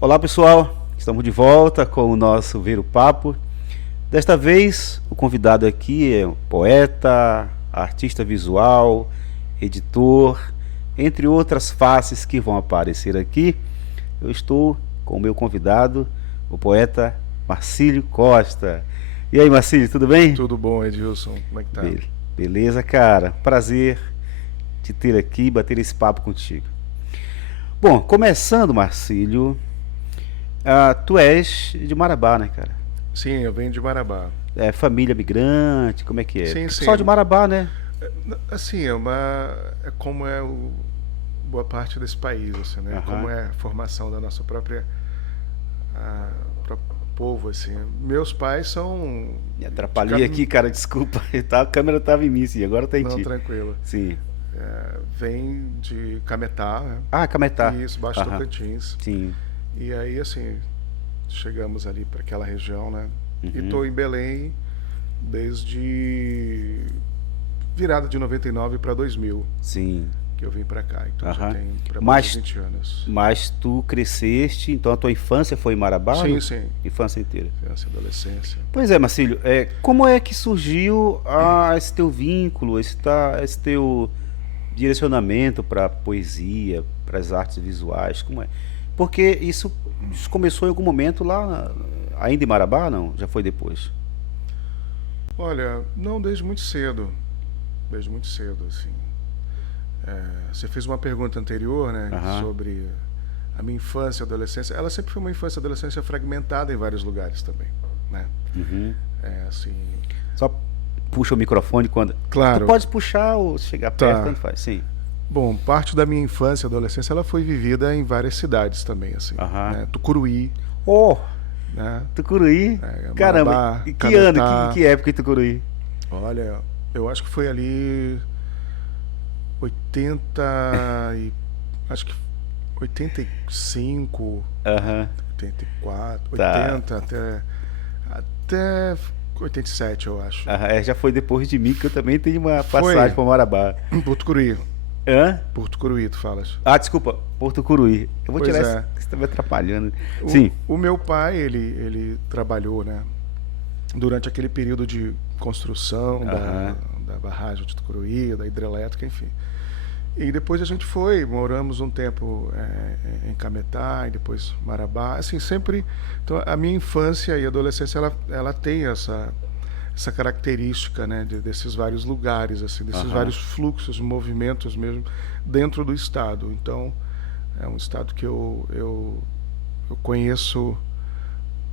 Olá pessoal, estamos de volta com o nosso Ver o Papo. Desta vez o convidado aqui é um poeta, artista visual, editor, entre outras faces que vão aparecer aqui. Eu estou com o meu convidado, o poeta Marcílio Costa. E aí, Marcílio, tudo bem? Tudo bom, Edilson? Como é que tá? Beleza, cara. Prazer te ter aqui, bater esse papo contigo. Bom, começando, Marcílio, tu és de Marabá, né, cara? Sim, eu venho de Marabá. É família migrante, como é que é? Sim, Porque o sim. pessoal de Marabá, né? Assim, é como é boa parte desse país, assim, né? Como Aham. é a formação da nossa próprio povo, assim. Meus pais são Me de atrapalhei cam... aqui, cara, desculpa. A câmera tava em mim, sim, agora tá em Não, ti. tranquilo. Sim. Vem de Cametá, né? Ah, Cametá. E isso, Baixo Aham. Tocantins. Sim. E aí, assim, chegamos ali para aquela região, né? E Uhum. tô em Belém desde virada de 99 para 2000 Sim. que eu vim para cá. Então já Aham. tem para mais de Mas, 20 anos. mas tu cresceste, então a tua infância foi em Marabá, ou Sim, não? sim. Infância inteira. Criança e adolescência. Pois é, Marcílio, como é que surgiu esse teu vínculo, esse teu direcionamento para poesia, para as artes visuais, como é? Porque isso começou em algum momento lá, ainda em Marabá, não? Já foi depois? Olha, não desde muito cedo. Desde muito cedo, assim. Você fez uma pergunta anterior, né, Aham. sobre a minha infância e adolescência. Ela sempre foi uma infância e adolescência fragmentada em vários lugares também, né? Uhum. Assim, Só puxa o microfone quando. Tu claro, pode puxar ou chegar perto, tá. tanto faz. Sim. Bom, parte da minha infância e adolescência ela foi vivida em várias cidades também, assim, Aham. né? Tucuruí, Oh, né? Tucuruí. Caramba, Marabá, e que ano, Cametá. que época em Tucuruí? Olha, eu acho que foi ali 80 e acho que 85, Aham. 84, Tá. 80 até 87, eu acho. Aham, já foi depois de mim que eu também tenho uma passagem Foi para Marabá. em Porto Curuí. Hã? Porto Curuí, tu falas. Ah, desculpa, Porto Curuí. Eu vou tirar Pois esse é. que você tá me atrapalhando. O, Sim. o meu pai, ele trabalhou, né, durante aquele período de construção Aham. da barragem de Tucuruí, da hidrelétrica, enfim. E depois a gente foi, moramos um tempo em Cametá, e depois Marabá, assim, sempre. Então, a minha infância e adolescência, ela tem essa característica, né, desses vários lugares, assim, desses Aham. vários fluxos, movimentos mesmo, dentro do estado. Então, é um estado que eu conheço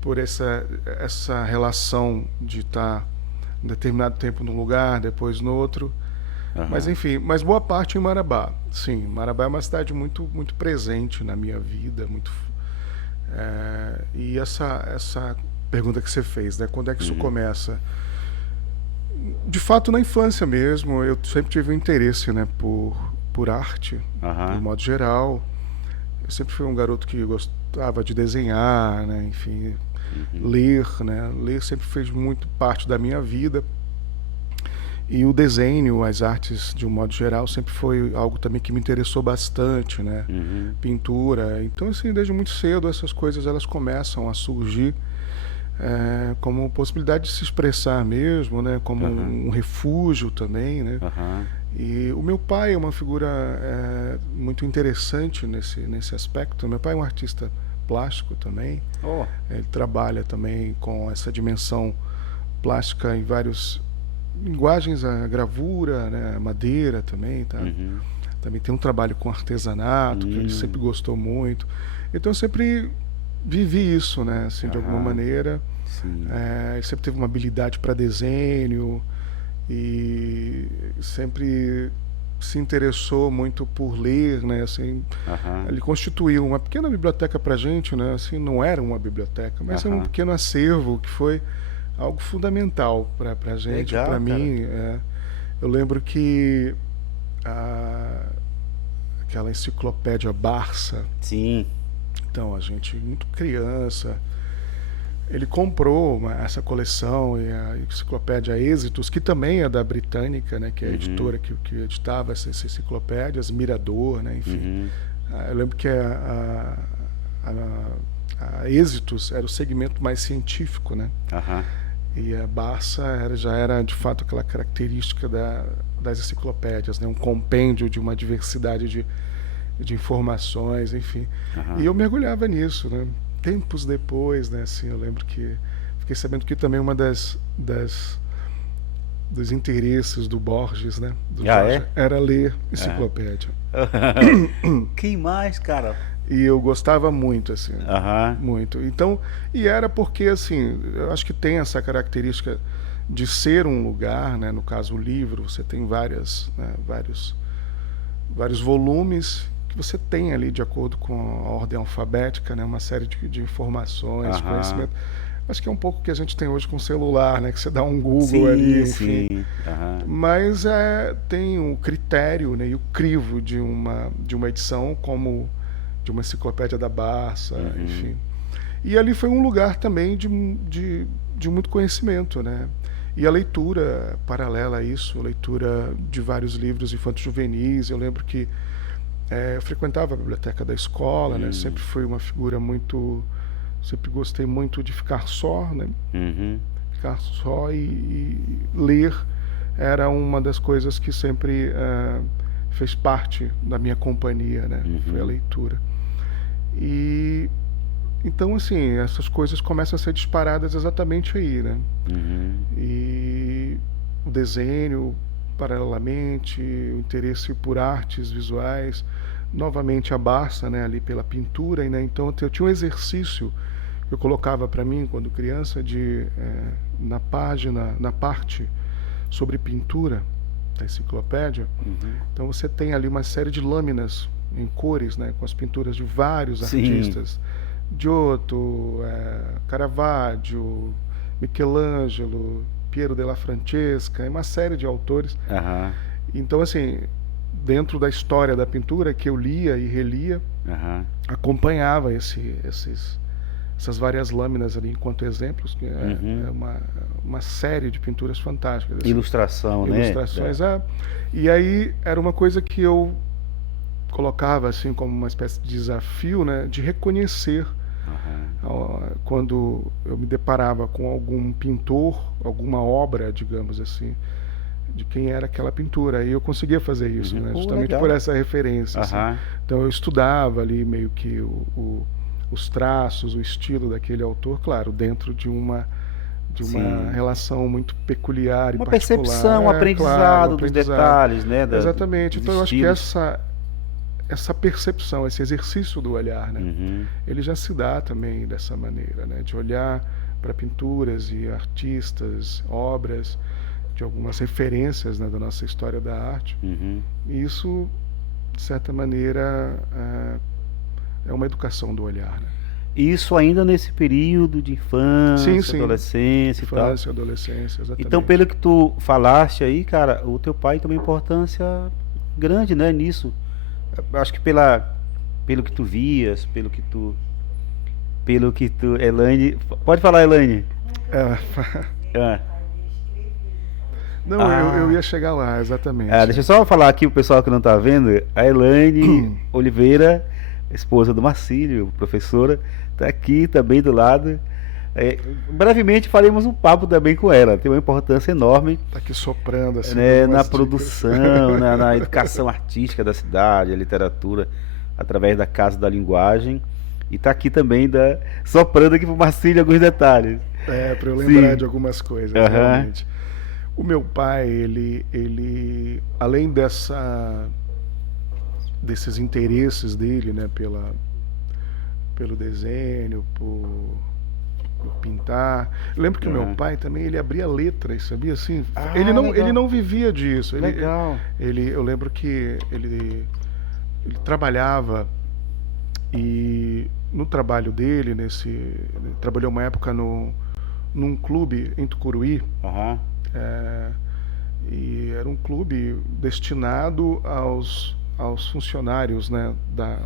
por essa relação de estar um determinado tempo num lugar, depois no outro. Mas Aham. enfim, mas boa parte em Marabá. Sim, Marabá é uma cidade muito, muito presente na minha vida, muito. E essa pergunta que você fez, né? Quando é que isso Uhum. começa? De fato, na infância mesmo, eu sempre tive um interesse, né, por arte, de Aham. modo geral. Eu sempre fui um garoto que gostava de desenhar, né? Enfim, Uhum. ler, né? Ler sempre fez muito parte da minha vida. E o desenho, as artes de um modo geral, sempre foi algo também que me interessou bastante, né? Uhum. Pintura. Então, assim, desde muito cedo essas coisas elas começam a surgir como possibilidade de se expressar mesmo, né? Como Aham. um refúgio também, né? Aham. E o meu pai é uma figura muito interessante nesse aspecto. Meu pai é um artista plástico também. Oh. Ele trabalha também com essa dimensão plástica em vários linguagens, a gravura, né, a madeira também, tá? Uhum. Também tem um trabalho com artesanato que ele sempre Hum. gostou muito. Então eu sempre vivi isso, né, assim, de alguma Aham. maneira. Sim. Ele sempre teve uma habilidade para desenho e sempre se interessou muito por ler, né, assim, Aham. ele constituiu uma pequena biblioteca para gente, né, assim, não era uma biblioteca, mas era um Aham. pequeno acervo que foi algo fundamental para a gente, para Legal, cara. mim. Eu lembro que a, aquela enciclopédia Barça, Sim. então a gente, muito criança, ele comprou essa coleção e a enciclopédia Êxitos, que também é da Britânica, né, que é a Uhum. editora que editava essas enciclopédias, Mirador, né, enfim. Uhum. Eu lembro que Êxitos era o segmento mais científico, né? Aham. E a Barça já era de fato aquela característica das enciclopédias, né? Um compêndio de uma diversidade de informações, enfim. Aham. E eu mergulhava nisso, né? Tempos depois, né? Assim, eu lembro que fiquei sabendo que também uma dos interesses do Borges, né? Do Ah, Jorge, é? era ler enciclopédia. Quem mais, cara? E eu gostava muito, assim, Aham. muito. Então, e era porque, assim, eu acho que tem essa característica de ser um lugar, né? No caso, o livro, você tem vários volumes que você tem ali de acordo com a ordem alfabética, né? Uma série de informações, de Aham. conhecimento. Acho que é um pouco o que a gente tem hoje com o celular, né? Que você dá um Google Sim, ali, enfim. sim. Aham. Mas tem o critério, né, e o crivo de uma edição como de uma enciclopédia da Barça, enfim. E ali foi um lugar também de muito conhecimento, né? E a leitura paralela a isso, a leitura de vários livros infanto-juvenis. Eu lembro que eu frequentava a biblioteca da escola, né? Sempre fui uma figura muito... Sempre gostei muito de ficar só, né? Uhum. Ficar só e ler era uma das coisas que sempre fez parte da minha companhia, né? Foi a leitura. E então, assim, essas coisas começam a ser disparadas exatamente aí, né? Uhum. E o desenho, paralelamente, o interesse por artes visuais, novamente a Barça, né? Ali pela pintura, né? Então eu tinha um exercício que eu colocava para mim quando criança na parte sobre pintura da enciclopédia. Então você tem ali uma série de lâminas em cores, né, com as pinturas de vários artistas, Giotto, Caravaggio, Michelangelo, Piero della Francesca, e uma série de autores. Aham. Então, assim, dentro da história da pintura que eu lia e relia, Aham. acompanhava essas várias lâminas ali enquanto exemplos, que é uma série de pinturas fantásticas. Assim. Ilustração, né? Ilustrações, E aí era uma coisa que eu colocava assim como uma espécie de desafio, né, de reconhecer quando eu me deparava com algum pintor, alguma obra, digamos assim, de quem era aquela pintura. E eu conseguia fazer isso, né, justamente legal. por essa referência. Assim. Então eu estudava ali meio que os traços, o estilo daquele autor, claro, dentro de uma relação muito peculiar e uma particular. percepção, um aprendizado dos detalhes, né? Exatamente. Então eu acho que estilos. essa percepção, esse exercício do olhar, né? Ele já se dá também dessa maneira, né? De olhar para pinturas e artistas, obras, de algumas referências, né, da nossa história da arte. E isso, de certa maneira, é uma educação do olhar, né? Isso ainda nesse período de infância, Sim. adolescência e tal. Infância, adolescência, exatamente. Então, pelo que tu falaste aí, cara, o teu pai tem uma importância grande, né, nisso. Eu acho que pelo que tu vias, pelo que tu, Elaine, pode falar, Elaine. Ah. Não, eu ia chegar lá, exatamente. Deixa eu só falar aqui o pessoal que não tá vendo. A Elaine Oliveira, esposa do Marcílio, professora, tá aqui também do lado. Brevemente faremos um papo também com ela. Tem uma importância enorme. Tá aqui soprando assim, né, na produção, na educação artística da cidade, a literatura, através da Casa da Linguagem. E tá aqui também soprando aqui pro Marcílio alguns detalhes. Para eu lembrar de algumas coisas, realmente. O meu pai, ele além desses interesses dele, né, pelo desenho, por pintar. Eu lembro que o meu pai também, ele abria letras, sabia assim? Ele não vivia disso. Legal. Eu lembro que ele trabalhava e no trabalho dele, ele trabalhou uma época num clube em Tucuruí. E era um clube destinado aos funcionários, né, da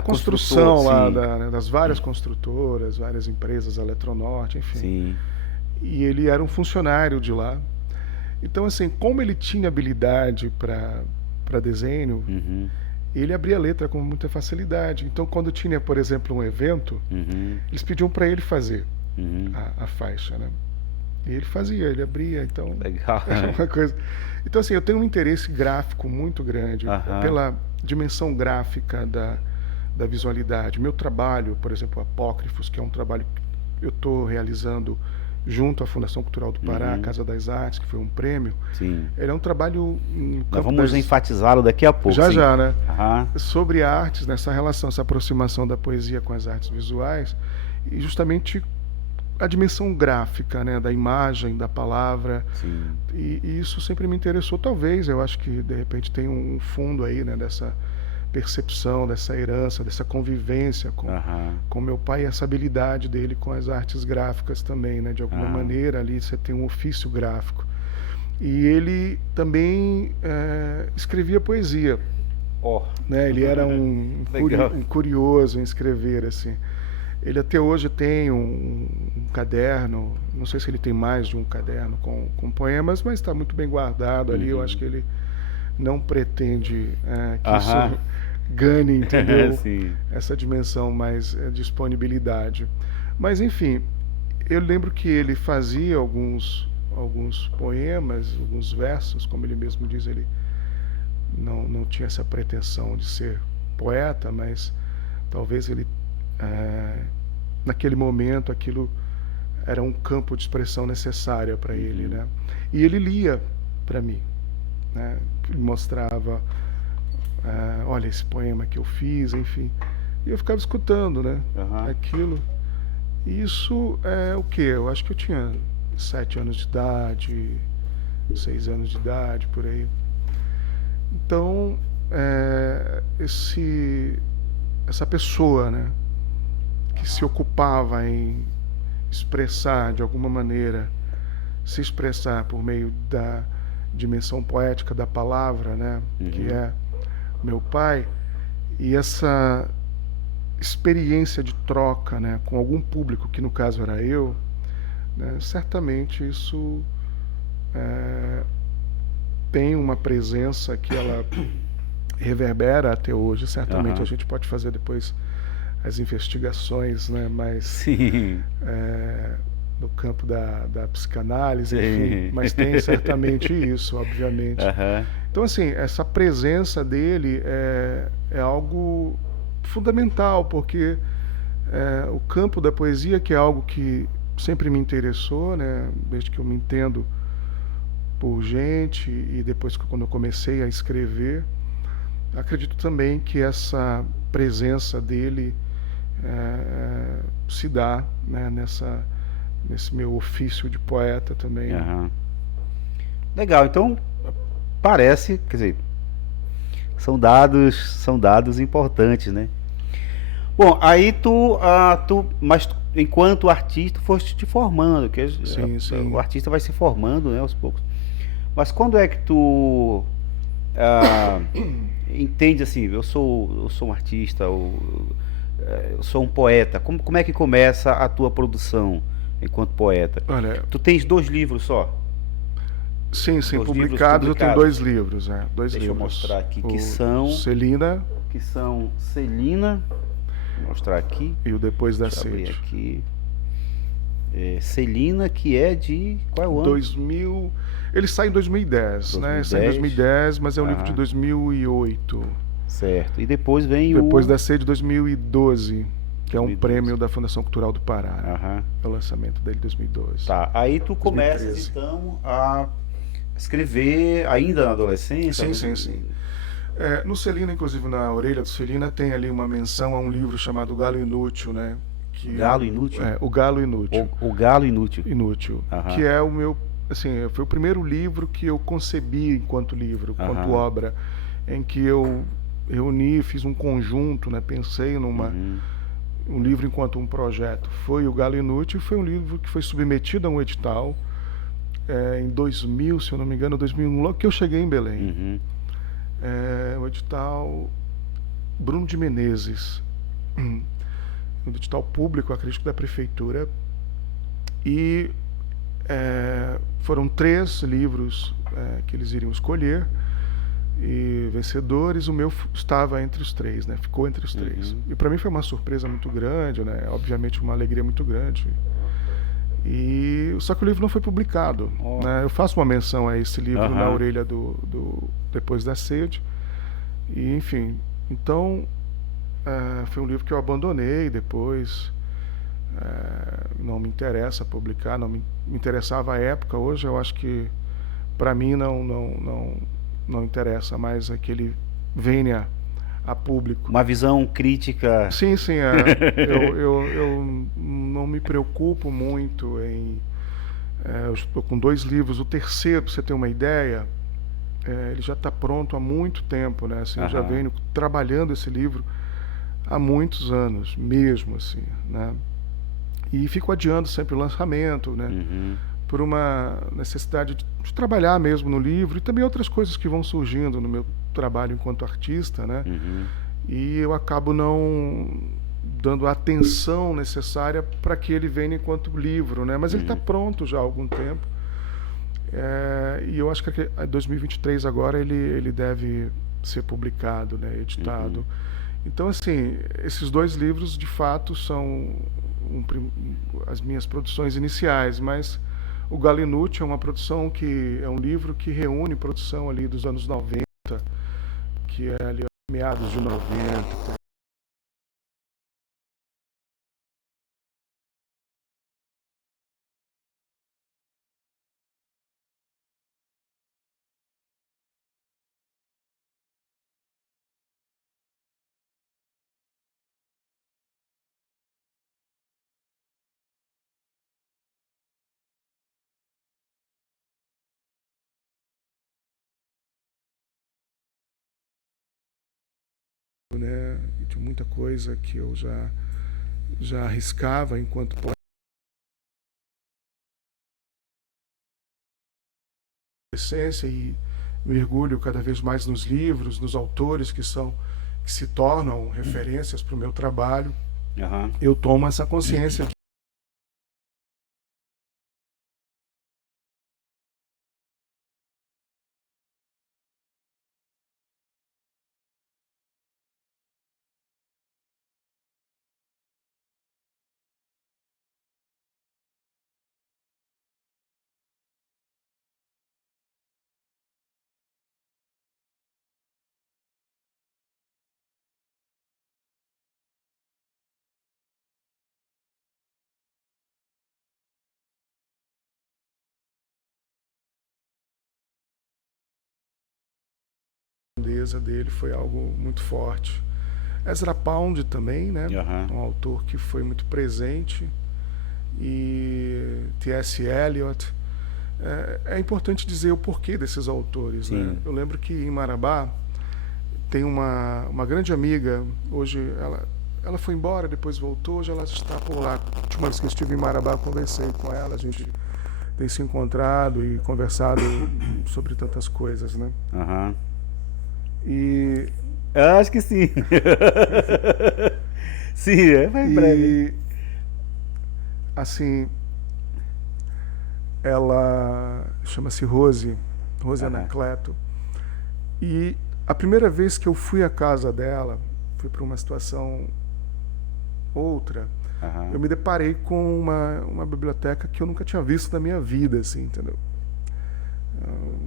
construção lá, das várias construtoras, várias empresas, a Eletronorte, enfim. Sim. E ele era um funcionário de lá. Então, assim, como ele tinha habilidade para desenho, Ele abria a letra com muita facilidade. Então, quando tinha, por exemplo, um evento, eles pediam para ele fazer a faixa, né? E ele fazia, ele abria, então... Legal. Era uma coisa... Então, assim, eu tenho um interesse gráfico muito grande pela dimensão gráfica da visualidade. Meu trabalho, por exemplo, Apócrifos, que é um trabalho que eu estou realizando junto à Fundação Cultural do Pará, Casa das Artes, que foi um prêmio. Sim. Ele é um trabalho... Nós vamos enfatizá-lo daqui a pouco. Já, sim. já, né? Sobre artes, nessa relação, essa aproximação da poesia com as artes visuais, e justamente a dimensão gráfica, né, da imagem, da palavra. Sim. E isso sempre me interessou. Talvez, eu acho que de repente tem um fundo aí, né, dessa percepção, dessa herança, dessa convivência com meu pai, e essa habilidade dele com as artes gráficas também, né? De alguma maneira ali você tem um ofício gráfico. E ele também escrevia poesia. Né? Ele era um curioso em escrever, assim. Ele até hoje tem um caderno, não sei se ele tem mais de um caderno com poemas, mas está muito bem guardado ali. Eu acho que ele não pretende que isso ganhe, entendeu? Essa dimensão mais disponibilidade. Mas, enfim, eu lembro que ele fazia alguns poemas, alguns versos, como ele mesmo diz, ele não tinha essa pretensão de ser poeta, mas talvez ele, naquele momento, aquilo era um campo de expressão necessário para ele, né? E ele lia para mim, né? Ele mostrava, olha esse poema que eu fiz, enfim. E eu ficava escutando, né? Aquilo. E isso é o quê? Eu acho que eu tinha 7 anos de idade, 6 anos de idade, por aí. Então, essa pessoa, né, que se ocupava em expressar de alguma maneira, se expressar por meio da dimensão poética da palavra, né, que é meu pai, e essa experiência de troca, né, com algum público, que no caso era eu, né, certamente isso tem uma presença que ela reverbera até hoje. Certamente a gente pode fazer depois as investigações, né, mas no campo da psicanálise, enfim, mas tem certamente isso, obviamente. Então, assim, essa presença dele é algo fundamental, porque o campo da poesia, que é algo que sempre me interessou, né, desde que eu me entendo por gente, e depois quando eu comecei a escrever, acredito também que essa presença dele se dá, né, nesse meu ofício de poeta também. Legal, então parece, quer dizer, são dados importantes, né? Bom, aí mas enquanto artista foste te formando, que sim. O artista vai se formando, né, aos poucos. Mas quando é que tu entende assim, eu sou um artista, eu sou um poeta? Como é que começa a tua produção enquanto poeta? Olha, tu tens 2 livros só? Sim, publicados. Eu tenho 2 livros, Deixa eu mostrar aqui, que são Celina. Vou mostrar aqui. E o Depois da Sede. Abrir aqui. Celina, que é de qual é o ano? 2000. Ele sai em 2010, né? Sai em 2010, mas é um livro de 2008. Certo. E depois vem Depois da Sede, 2012, que é um prêmio da Fundação Cultural do Pará. É o lançamento dele em 2012. Tá. Aí tu começas então a escrever ainda na adolescência? Sim. No Celina, inclusive na orelha do Celina, tem ali uma menção a um livro chamado Galo Inútil, né? Galo Inútil? O Galo Inútil. O Galo Inútil. Que é o meu, assim, foi o primeiro livro que eu concebi enquanto livro, enquanto obra, em que eu reuni, fiz um conjunto, né? Pensei um livro enquanto um projeto. Foi o Galo Inútil, foi um livro que foi submetido a um edital em 2000, se eu não me engano, 2001, logo que eu cheguei em Belém. O edital Bruno de Menezes, um edital público, acredito, da prefeitura, e foram 3 livros que eles iriam escolher. e vencedores, o meu estava entre os três, né? Ficou entre os três. E para mim foi uma surpresa muito grande, né? Obviamente uma alegria muito grande. E só que o livro não foi publicado, né? Eu faço uma menção a esse livro na orelha do Depois da Sede. E enfim, então foi um livro que eu abandonei depois. Não me interessa publicar, não me interessava à época. Hoje eu acho que para mim não interessa mais que ele venha a público. Uma visão crítica. Sim, sim. Eu não me preocupo muito em... eu estou com 2 livros. O terceiro, para você ter uma ideia, ele já está pronto há muito tempo, né? Assim, eu já venho trabalhando esse livro há muitos anos, mesmo assim, né? E fico adiando sempre o lançamento, né? Por uma necessidade de trabalhar mesmo no livro e também outras coisas que vão surgindo no meu trabalho enquanto artista, né? E eu acabo não dando a atenção necessária para que ele venha enquanto livro, né? Mas ele está pronto já há algum tempo. E eu acho que em 2023 agora ele deve ser publicado, né? Editado. Então, assim, esses 2 livros de fato são as minhas produções iniciais, mas o Galinute é uma produção que é um livro que reúne produção ali dos anos 90, que é ali meados de 90. Né, de muita coisa que eu já arriscava enquanto essência e mergulho cada vez mais nos livros, nos autores que se tornam referências para o meu trabalho. Eu tomo essa consciência dele foi algo muito forte. Ezra Pound também, né? Um autor que foi muito presente. E T.S. Eliot. É importante dizer o porquê desses autores, né? Eu lembro que em Marabá tem uma grande amiga. Hoje ela foi embora, depois voltou. Hoje ela está por lá. A última vez que eu estive em Marabá, conversei com ela. A gente tem se encontrado e conversado sobre tantas coisas, né? E eu acho que sim. Sim, vai em breve. Assim, ela chama-se Rose Anacleto. E a primeira vez que eu fui à casa dela, fui para uma situação outra, eu me deparei com uma biblioteca que eu nunca tinha visto na minha vida, assim, entendeu?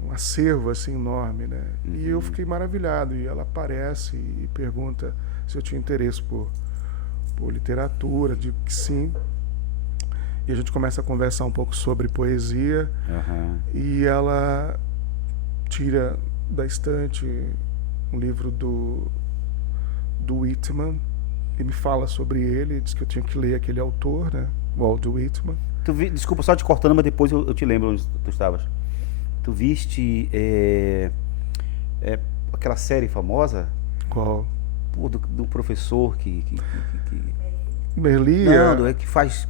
Um acervo assim enorme, né? E eu fiquei maravilhado. E ela aparece e pergunta se eu tinha interesse por literatura. Digo que sim. E a gente começa a conversar um pouco sobre poesia. E ela tira da estante um livro do Whitman e me fala sobre ele. Diz que eu tinha que ler aquele autor, né? Walt Whitman. Desculpa só te cortando, mas depois eu te lembro onde tu estavas. Tu viste aquela série famosa? Qual? Do professor que Merli? Não, que faz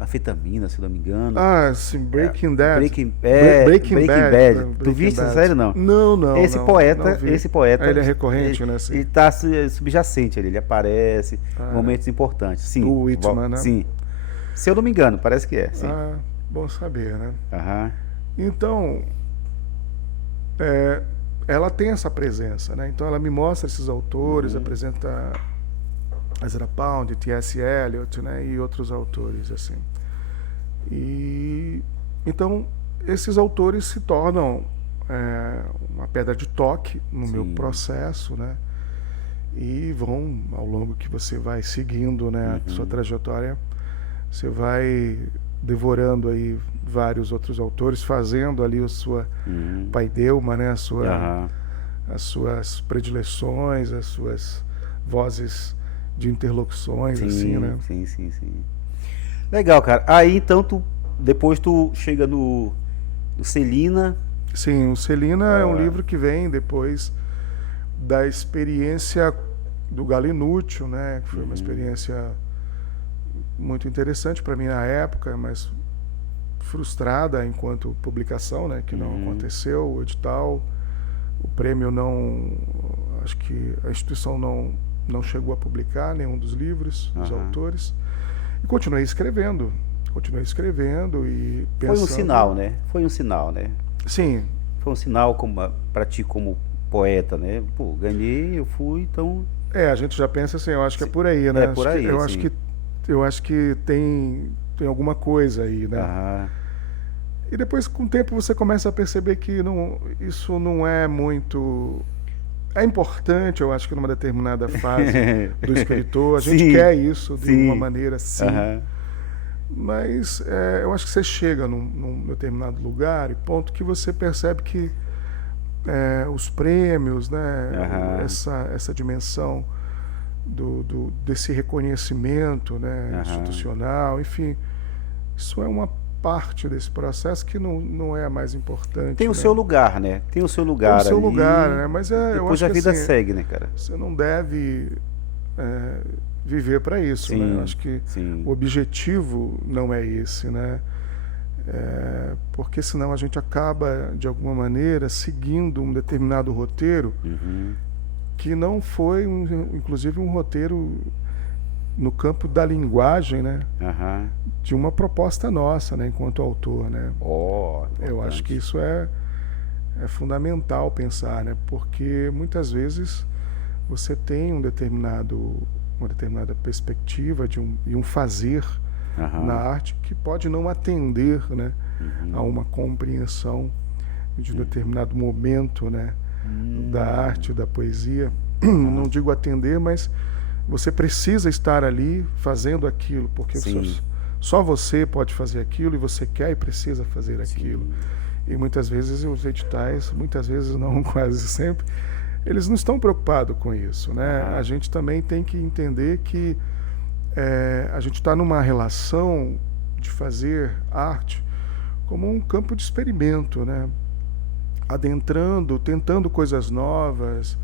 anfetamina, se não me engano. Sim, Breaking Bad. Breaking Bad. Tu viste essa série, não? Não. Esse poeta. Ele é recorrente, né? Ele tá subjacente ali, ele aparece em momentos importantes. Sim. O Whitman, né? Sim. Se eu não me engano, parece que é. Sim. Bom saber, né? Aham. Então, ela tem essa presença, né? Então ela me mostra esses autores, apresenta Ezra Pound, T.S. Eliot, né? E outros autores, assim. E então esses autores se tornam uma pedra de toque no meu processo, né? E vão, ao longo que você vai seguindo, né, a sua trajetória, você vai devorando aí vários outros autores, fazendo ali a sua paideuma, né, as suas predileções, as suas vozes de interlocuções, assim, né? Sim. Legal, cara. Aí então depois tu chega no Celina. Sim, o Celina é um livro que vem depois da experiência do Galinúcio, né? Que foi uma experiência muito interessante para mim na época, mas frustrada enquanto publicação, né? Que não aconteceu, o edital, o prêmio não... Acho que a instituição não chegou a publicar nenhum dos livros dos autores. E continuei escrevendo e pensando... Foi um sinal, né? Foi um sinal, né? Sim. Foi um sinal para ti como poeta, né? Pô, ganhei, eu fui, então... A gente já pensa assim, eu acho que é por aí, né? É por aí, eu acho que tem alguma coisa aí, né? E depois, com o tempo, você começa a perceber que isso não é muito... É importante, eu acho que numa determinada fase do escritor, a gente quer isso de uma maneira, sim. Mas eu acho que você chega num determinado lugar e ponto que você percebe que os prêmios, né, essa dimensão desse reconhecimento, né, institucional, enfim, isso é uma parte desse processo que não é a mais importante. Tem o seu lugar, né? Tem o seu lugar ali. Tem o seu lugar, né? Mas depois eu acho a vida assim, segue, né, cara? Você não deve viver para isso, né? Eu acho que o objetivo não é esse, né? Porque senão a gente acaba, de alguma maneira, seguindo um determinado roteiro que não foi, inclusive, um roteiro no campo da linguagem, né? De uma proposta nossa, né? Enquanto autor, né? Eu acho que isso é fundamental pensar, né? Porque muitas vezes você tem uma determinada perspectiva e um fazer na arte que pode não atender, né, a uma compreensão de um determinado momento, né, da arte, da poesia. Não digo atender, mas você precisa estar ali fazendo aquilo, porque só você pode fazer aquilo e você quer e precisa fazer aquilo. E muitas vezes os editais, muitas vezes não, quase sempre, eles não estão preocupados com isso, né? A gente também tem que entender que a gente está numa relação de fazer arte como um campo de experimento, né? Adentrando, tentando coisas novas,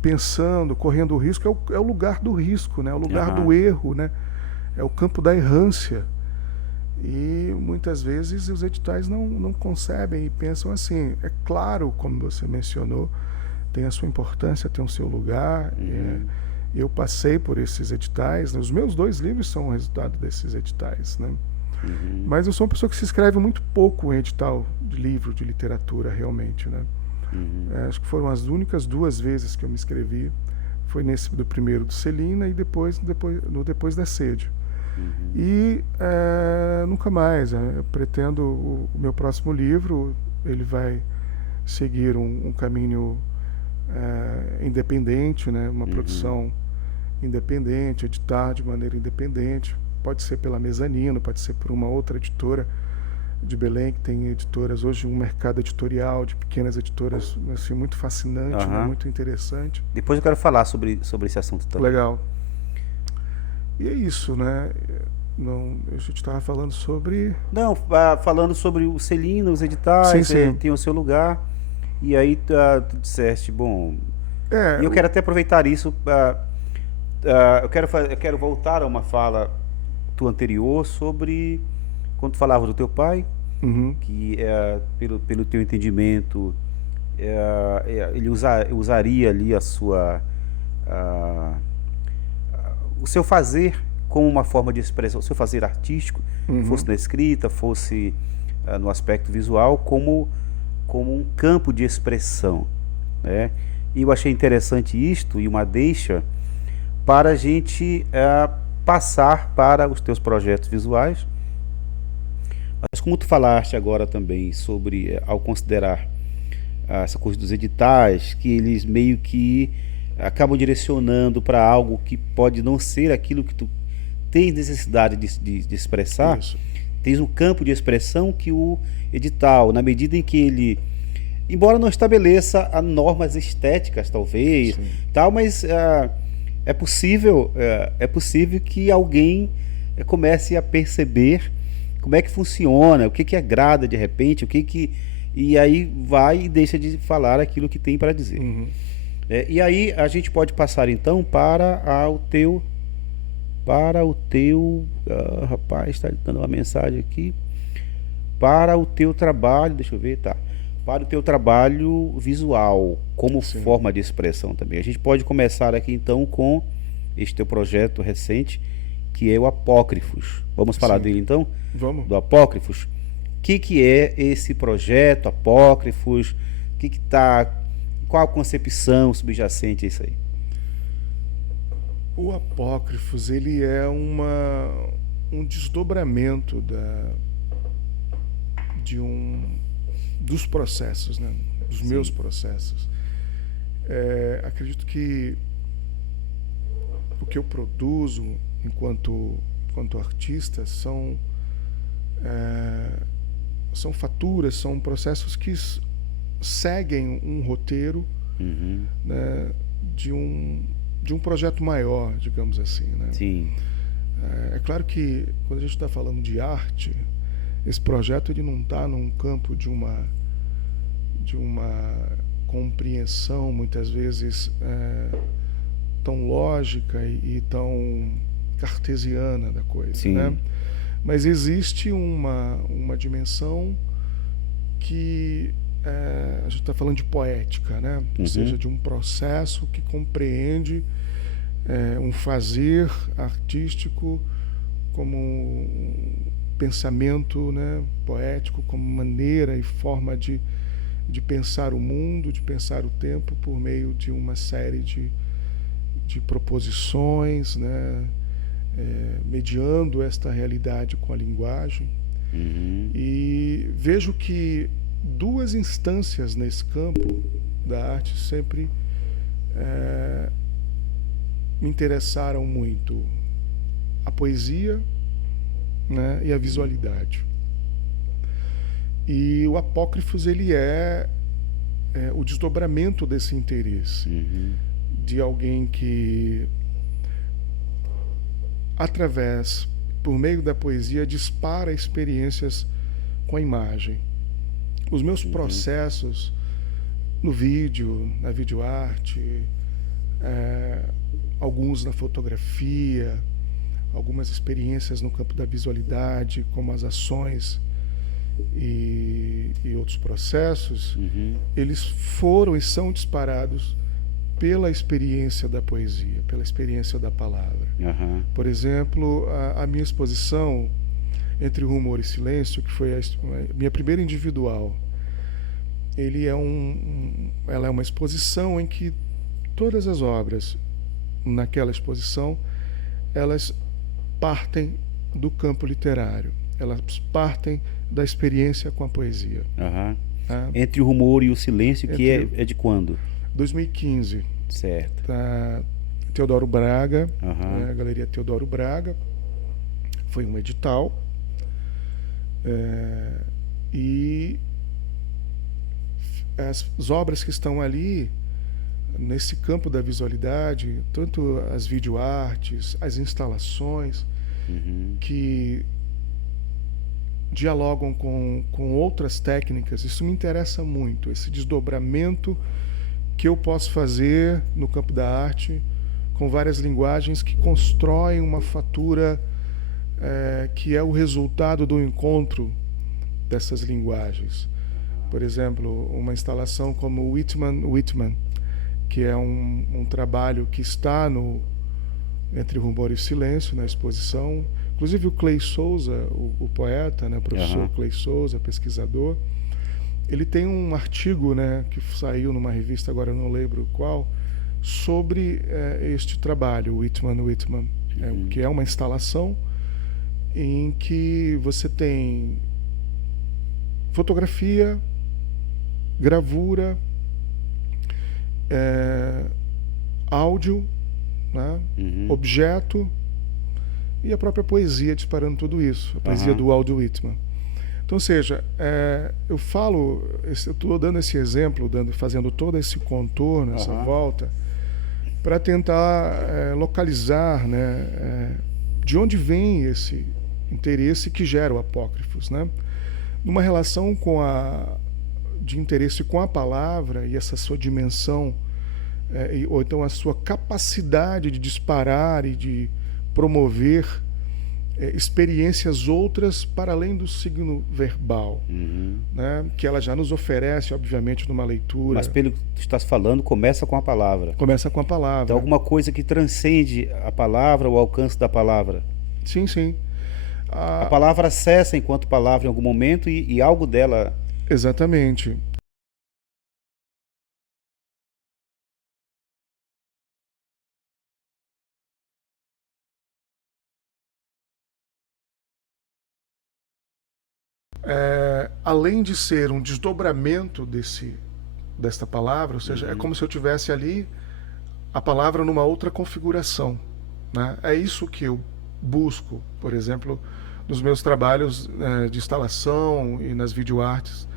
pensando, correndo o risco. É o lugar do risco, né? É o lugar do erro, né? É o campo da errância. E muitas vezes os editais não concebem e pensam assim. É claro, como você mencionou, tem a sua importância, tem o seu lugar. Eu passei por esses editais, né? Os meus 2 livros são o resultado desses editais, né? Mas eu sou uma pessoa que se escreve muito pouco em edital de livro, de literatura, realmente, né? Acho que foram as únicas 2 vezes que eu me inscrevi. Foi nesse do primeiro do Celina e depois da Sede. E nunca mais. Eu pretendo o meu próximo livro, ele vai seguir um caminho independente, né? Uma produção independente, editar de maneira independente. Pode ser pela Mezanino, pode ser por uma outra editora de Belém, que tem editoras hoje, um mercado editorial de pequenas editoras assim, muito fascinante, né? Muito interessante. Depois eu quero falar sobre esse assunto também. Legal. E é isso, né? A gente estava falando sobre... Não, falando sobre o Celina, os editais, tem o seu lugar. E aí tu disseste, bom... e eu quero até aproveitar isso, eu quero voltar a uma fala tua anterior sobre quando tu falava do teu pai, que pelo teu entendimento, ele usaria ali o seu fazer como uma forma de expressão, o seu fazer artístico, fosse na escrita, fosse no aspecto visual, como um campo de expressão. né? E eu achei interessante isto e uma deixa para a gente passar para os teus projetos visuais. Mas como tu falaste agora também sobre, ao considerar essa coisa dos editais, que eles meio que acabam direcionando para algo que pode não ser aquilo que tu tens necessidade de expressar, Isso. tens um campo de expressão que o edital, na medida em que ele, embora não estabeleça normas estéticas, talvez, Sim. tal, mas é possível que alguém comece a perceber como é que funciona, o que que agrada de repente, o que que e aí vai e deixa de falar aquilo que tem para dizer. Uhum. E aí a gente pode passar então rapaz, está dando uma mensagem aqui, para o teu trabalho, deixa eu ver, tá, para o teu trabalho visual, como Sim. forma de expressão também. A gente pode começar aqui então com este teu projeto recente, que é o Apócrifos. Vamos falar Sim. dele então? Vamos. Do Apócrifos. O que que é esse projeto Apócrifos? Qual a concepção subjacente a isso aí? O Apócrifos, ele é um desdobramento dos processos, né? Dos Sim. meus processos. Acredito que o que eu produzo enquanto artista são faturas, são processos que seguem um roteiro, Uhum. né, de um projeto maior, digamos assim, né? Sim. É claro que quando a gente está falando de arte, esse projeto ele não está num campo de uma compreensão muitas vezes tão lógica e tão cartesiana da coisa, Sim. né? Mas existe uma dimensão que a gente está falando de poética, né? Ou seja, de um processo que compreende um fazer artístico como um pensamento, né, poético, como maneira e forma de pensar o mundo, de pensar o tempo por meio de uma série de proposições, né, mediando esta realidade com a linguagem. Uhum. E vejo que duas instâncias nesse campo da arte sempre me interessaram muito: a poesia, né, e a visualidade. E o Apócrifos ele é o desdobramento desse interesse, Uhum. de alguém que, por meio da poesia, dispara experiências com a imagem. Os meus processos no vídeo, na videoarte, alguns na fotografia, algumas experiências no campo da visualidade, como as ações e outros processos, eles foram e são disparados pela experiência da poesia, pela experiência da palavra. Uhum. Por exemplo, a minha exposição Entre Rumor e Silêncio, que foi a minha primeira individual, ela é uma exposição em que todas as obras naquela exposição, elas partem do campo literário, elas partem da experiência com a poesia. Uhum. Entre o Rumor e o Silêncio, que é de quando? 2015. Certo. Da Teodoro Braga, Uhum. a Galeria Teodoro Braga. Foi um edital. E as obras que estão ali, nesse campo da visualidade, tanto as videoartes, as instalações, que dialogam com outras técnicas, isso me interessa muito, esse desdobramento que eu posso fazer no campo da arte com várias linguagens que constroem uma fatura que é o resultado do encontro dessas linguagens. Por exemplo, uma instalação como Whitman, que é um trabalho que está no Entre Rumor e Silêncio, na exposição. Inclusive o Clay Souza, o poeta, né, o professor Clay Souza, pesquisador, ele tem um artigo, né, que saiu numa revista, agora eu não lembro qual, sobre este trabalho, Whitman, que é uma instalação em que você tem fotografia, gravura, áudio, né, objeto e a própria poesia disparando tudo isso, a poesia do Walt Whitman. Então, ou seja, eu estou dando esse exemplo, fazendo todo esse contorno, essa volta, para tentar localizar, né, de onde vem esse interesse que gera o Apócrifos, né? Numa relação de interesse com a palavra e essa sua dimensão, ou então a sua capacidade de disparar e de promover experiências outras para além do signo verbal, né? Que ela já nos oferece, obviamente, numa leitura. Mas pelo que tu estás falando, começa com a palavra. Começa com a palavra. Então alguma coisa que transcende a palavra, o alcance da palavra. Sim, sim. A palavra cessa enquanto palavra em algum momento e algo dela... Exatamente. Além de ser um desdobramento desta palavra, ou seja, é como se eu tivesse ali a palavra numa outra configuração, né? É isso que eu busco, por exemplo, nos meus trabalhos de instalação e nas videoartes.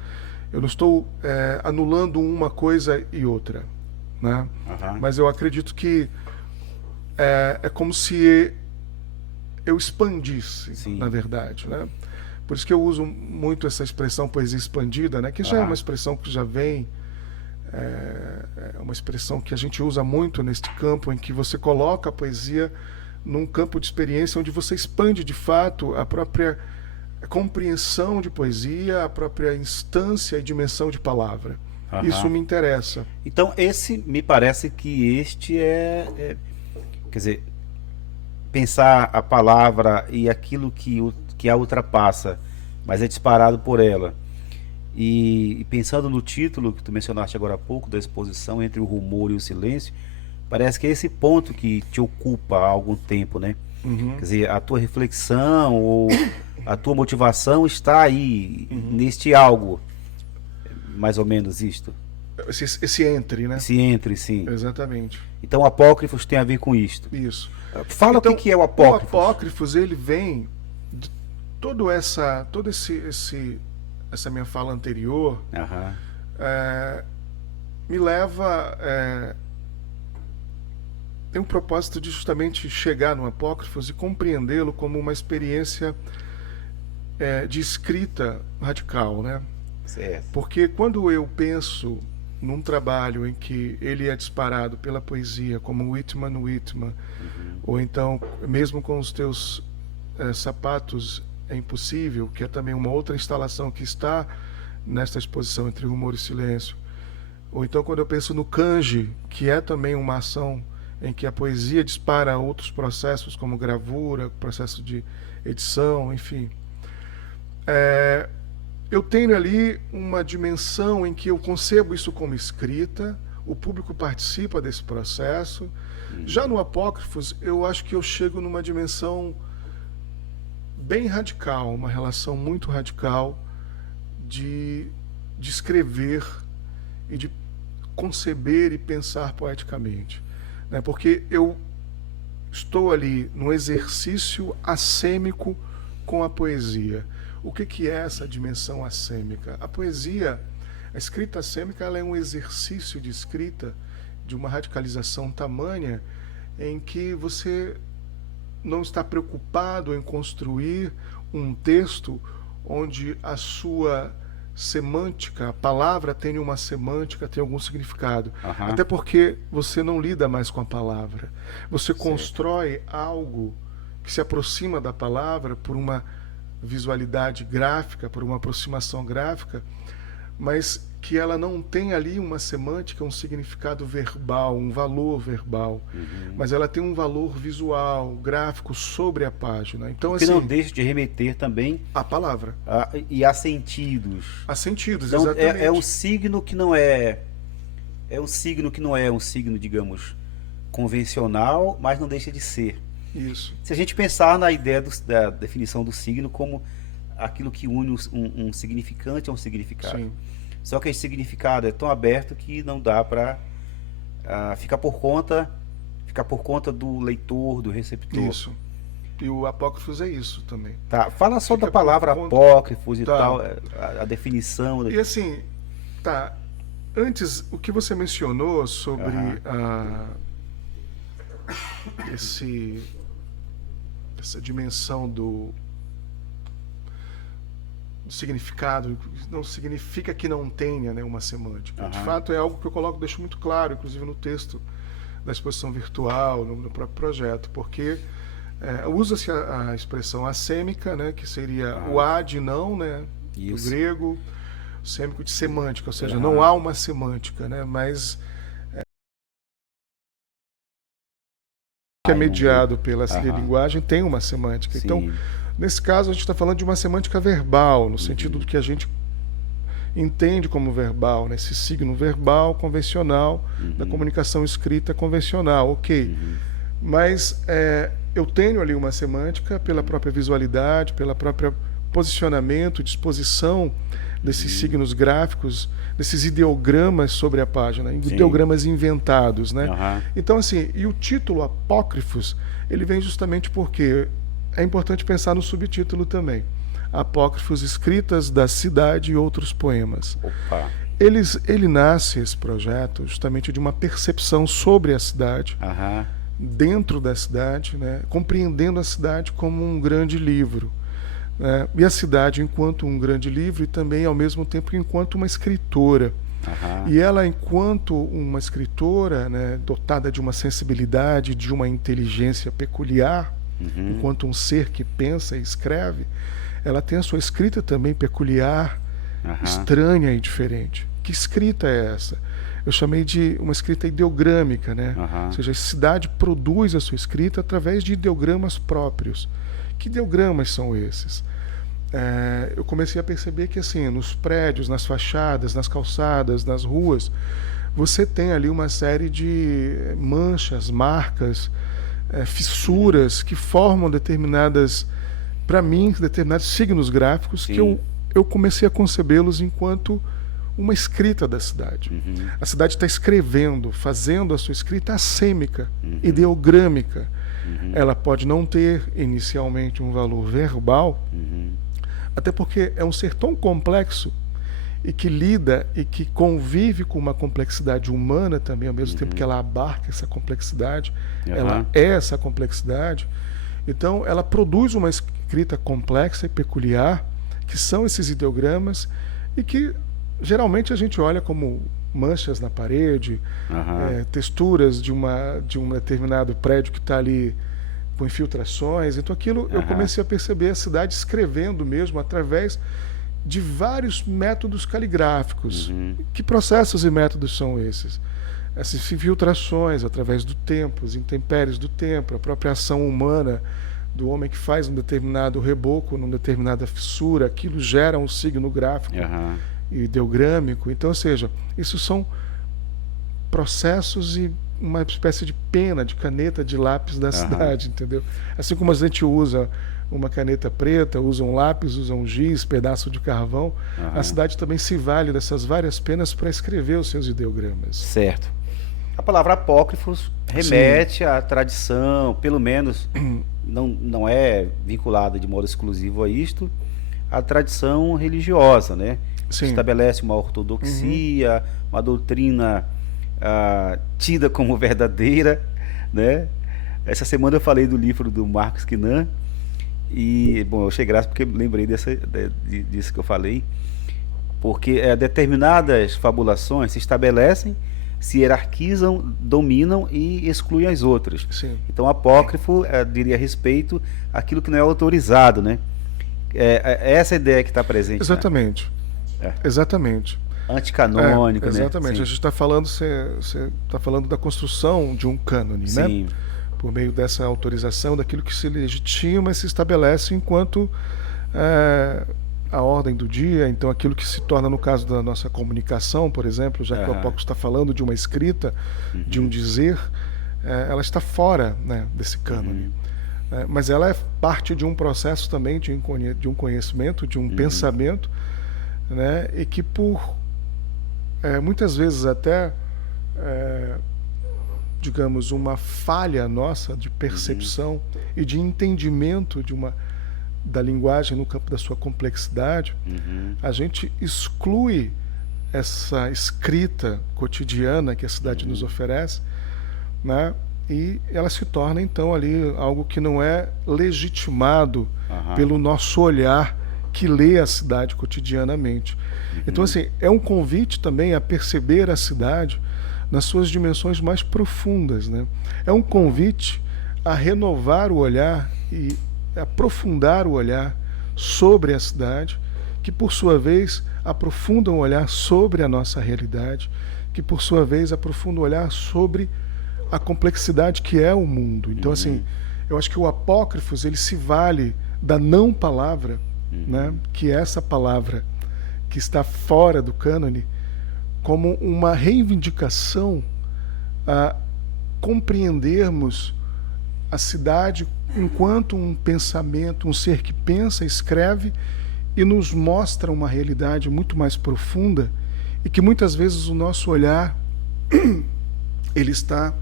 Eu não estou anulando uma coisa e outra, né? Mas eu acredito que é como se eu expandisse, Sim. na verdade, né? Por isso que eu uso muito essa expressão poesia expandida, né? Que já é uma expressão que já vem, é uma expressão que a gente usa muito neste campo, em que você coloca a poesia num campo de experiência onde você expande de fato a própria compreensão de poesia, a própria instância e dimensão de palavra. Isso me interessa. Então me parece que este quer dizer, pensar a palavra e aquilo que a ultrapassa, mas é disparado por ela. E pensando no título que tu mencionaste agora há pouco, da exposição Entre o Rumor e o Silêncio, parece que é esse ponto que te ocupa há algum tempo, né? Quer dizer, a tua reflexão ou a tua motivação está aí, neste algo, mais ou menos isto. Esse entre, né? Esse entre, sim. Exatamente. Então, Apócrifos tem a ver com isto. Isso. Fala então, o que é o Apócrifos. O Apócrifos, ele vem de essa minha fala anterior, me leva tem um propósito de justamente chegar no Apócrifos e compreendê-lo como uma experiência de escrita radical, né? Certo. Porque quando eu penso num trabalho em que ele é disparado pela poesia, como Whitman, ou então mesmo com os teus sapatos é impossível, que é também uma outra instalação que está nesta exposição Entre Rumor e Silêncio, ou então quando eu penso no Kanji, que é também uma ação em que a poesia dispara outros processos como gravura, processo de edição, enfim, eu tenho ali uma dimensão em que eu concebo isso como escrita, o público participa desse processo. Já no Apócrifos, eu acho que eu chego numa dimensão bem radical, uma relação muito radical de escrever e de conceber e pensar poeticamente, né? Porque eu estou ali num exercício assêmico com a poesia. O que é essa dimensão assêmica? A poesia, a escrita assêmica, ela é um exercício de escrita de uma radicalização tamanha em que você não está preocupado em construir um texto onde a sua semântica, a palavra tem uma semântica, tem algum significado. Até porque você não lida mais com a palavra. Você constrói algo que se aproxima da palavra por uma visualidade gráfica, por uma aproximação gráfica, mas que ela não tem ali uma semântica, um significado verbal, um valor verbal, mas ela tem um valor visual, gráfico sobre a página. Então, que assim, não deixa de remeter também a palavra. E a sentidos. A sentidos, Então, exatamente. é um signo que não é. É um signo que não é um signo, digamos, convencional, mas não deixa de ser. Isso. Se a gente pensar na ideia da definição do signo como aquilo que une um significante a um significado. Sim. Só que esse significado é tão aberto que não dá para ficar por conta do leitor, do receptor. Isso. E o apócrifos é isso também. Tá, fala só Fica da palavra por conta- apócrifos e Tá. tal, a definição. E assim, tá. Antes, o que você mencionou sobre essa dimensão do significado, não significa que não tenha, né, uma semântica. De fato, é algo que eu deixo muito claro, inclusive no texto da exposição virtual, no próprio projeto, porque usa-se a expressão assêmica, né, que seria o a de não, né, do grego, o sêmico de semântica, ou seja, não há uma semântica, né, mas que é mediado pela linguagem tem uma semântica. Sim. Então, nesse caso, a gente está falando de uma semântica verbal, no sentido do que a gente entende como verbal, né? Esse signo verbal convencional da comunicação escrita convencional, ok. Mas eu tenho ali uma semântica pela própria visualidade, pela própria posicionamento, disposição desses signos gráficos, desses ideogramas sobre a página, ideogramas inventados, né? Então, assim, e o título Apócrifos, ele vem justamente porque é importante pensar no subtítulo também. Apócrifos escritas da cidade e outros poemas. Opa. Ele nasce, esse projeto, justamente de uma percepção sobre a cidade, dentro da cidade, né? Compreendendo a cidade como um grande livro. E a cidade enquanto um grande livro e também, ao mesmo tempo, enquanto uma escritora. E ela, enquanto uma escritora, né, dotada de uma sensibilidade, de uma inteligência peculiar, enquanto um ser que pensa e escreve, ela tem a sua escrita também peculiar, estranha e diferente. Que escrita é essa? Eu chamei de uma escrita ideogrâmica, né? Ou seja, a cidade produz a sua escrita através de ideogramas próprios. Que ideogramas são esses? Eu comecei a perceber que, assim, nos prédios, nas fachadas, nas calçadas, nas ruas, você tem ali uma série de manchas, marcas, fissuras que formam determinados signos gráficos. Sim. Que eu comecei a concebê-los enquanto uma escrita da cidade. A cidade está escrevendo, fazendo a sua escrita assêmica, ideogrâmica. Ela pode não ter inicialmente um valor verbal, até porque é um ser tão complexo e que lida e que convive com uma complexidade humana também, ao mesmo tempo que ela abarca essa complexidade, ela é essa complexidade. Então, ela produz uma escrita complexa e peculiar, que são esses ideogramas, e que geralmente a gente olha como manchas na parede, texturas de um determinado prédio que está ali com infiltrações. Então aquilo eu comecei a perceber a cidade escrevendo mesmo através de vários métodos caligráficos. Que processos e métodos são esses? Essas infiltrações através do tempo, os intempéries do tempo, a própria ação humana do homem que faz um determinado reboco, numa determinada fissura, aquilo gera um signo gráfico ideogrâmico. Então, ou seja, isso são processos e uma espécie de pena, de caneta, de lápis da cidade, entendeu? Assim como a gente usa uma caneta preta, usa um lápis, usa um giz, pedaço de carvão, a cidade também se vale dessas várias penas para escrever os seus ideogramas. Certo. A palavra apócrifos remete à tradição, pelo menos não é vinculada de modo exclusivo a isto, à tradição religiosa, né? Sim. Estabelece uma ortodoxia, uma doutrina tida como verdadeira, né? Essa semana eu falei do livro do Marcos Quinan e, bom, eu achei graça porque lembrei disso que eu falei, porque determinadas fabulações se estabelecem, se hierarquizam, dominam e excluem as outras. Sim. Então, apócrifo diria respeito àquilo que não é autorizado, né? É essa ideia que está presente. Exatamente. Exatamente. anticanônico, né? Exatamente. Sim. A gente está falando, você está falando da construção de um cânone, né? Sim. Por meio dessa autorização, daquilo que se legitima e se estabelece enquanto é, a ordem do dia, então aquilo que se torna, no caso da nossa comunicação, por exemplo, já que o Apócrifo está falando de uma escrita, de um dizer, ela está fora, né, desse cânone. Mas ela é parte de um processo também de um conhecimento, de um pensamento, né, e que por muitas vezes até digamos, uma falha nossa de percepção e de entendimento da linguagem no campo da sua complexidade, a gente exclui essa escrita cotidiana que a cidade nos oferece, né? E ela se torna então ali algo que não é legitimado pelo nosso olhar que lê a cidade cotidianamente. Então, assim, é um convite também a perceber a cidade nas suas dimensões mais profundas, né? É um convite a renovar o olhar e aprofundar o olhar sobre a cidade, que por sua vez aprofunda o olhar sobre a nossa realidade, que por sua vez aprofunda o olhar sobre a complexidade que é o mundo. Então, assim, eu acho que o Apócrifos, ele se vale da não palavra, né, que é essa palavra que está fora do cânone, como uma reivindicação a compreendermos a cidade enquanto um pensamento, um ser que pensa, escreve e nos mostra uma realidade muito mais profunda e que muitas vezes o nosso olhar ele está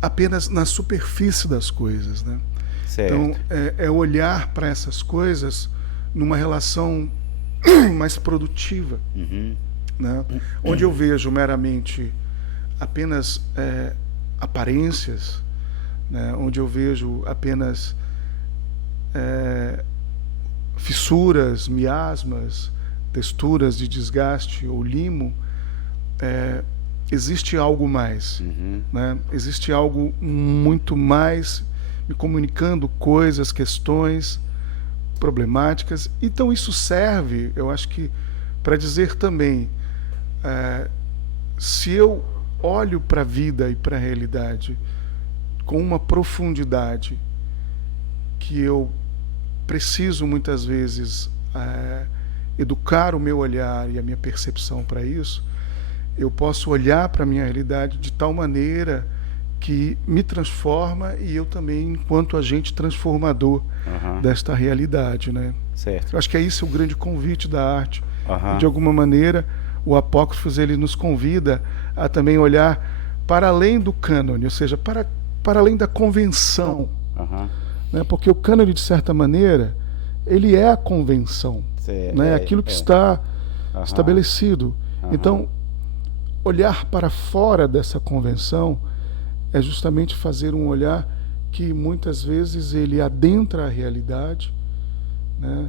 apenas na superfície das coisas, né? Certo. Então é olhar para essas coisas numa relação mais produtiva, né? Onde eu vejo meramente apenas aparências, né? Onde eu vejo apenas fissuras, miasmas, texturas de desgaste ou limo, existe algo mais, né? Existe algo muito mais me comunicando coisas, questões, problemáticas. Então isso serve, eu acho que, para dizer também, se eu olho para a vida e para a realidade com uma profundidade que eu preciso muitas vezes educar o meu olhar e a minha percepção para isso, eu posso olhar para a minha realidade de tal maneira que me transforma e eu também enquanto agente transformador desta realidade, né? Certo. Eu acho que é isso o grande convite da arte. E de alguma maneira o Apócrifos ele nos convida a também olhar para além do cânone, ou seja, para além da convenção, né? Porque o cânone, de certa maneira, ele é a convenção, né? Aquilo que está estabelecido. Então, olhar para fora dessa convenção é justamente fazer um olhar que muitas vezes ele adentra a realidade, né?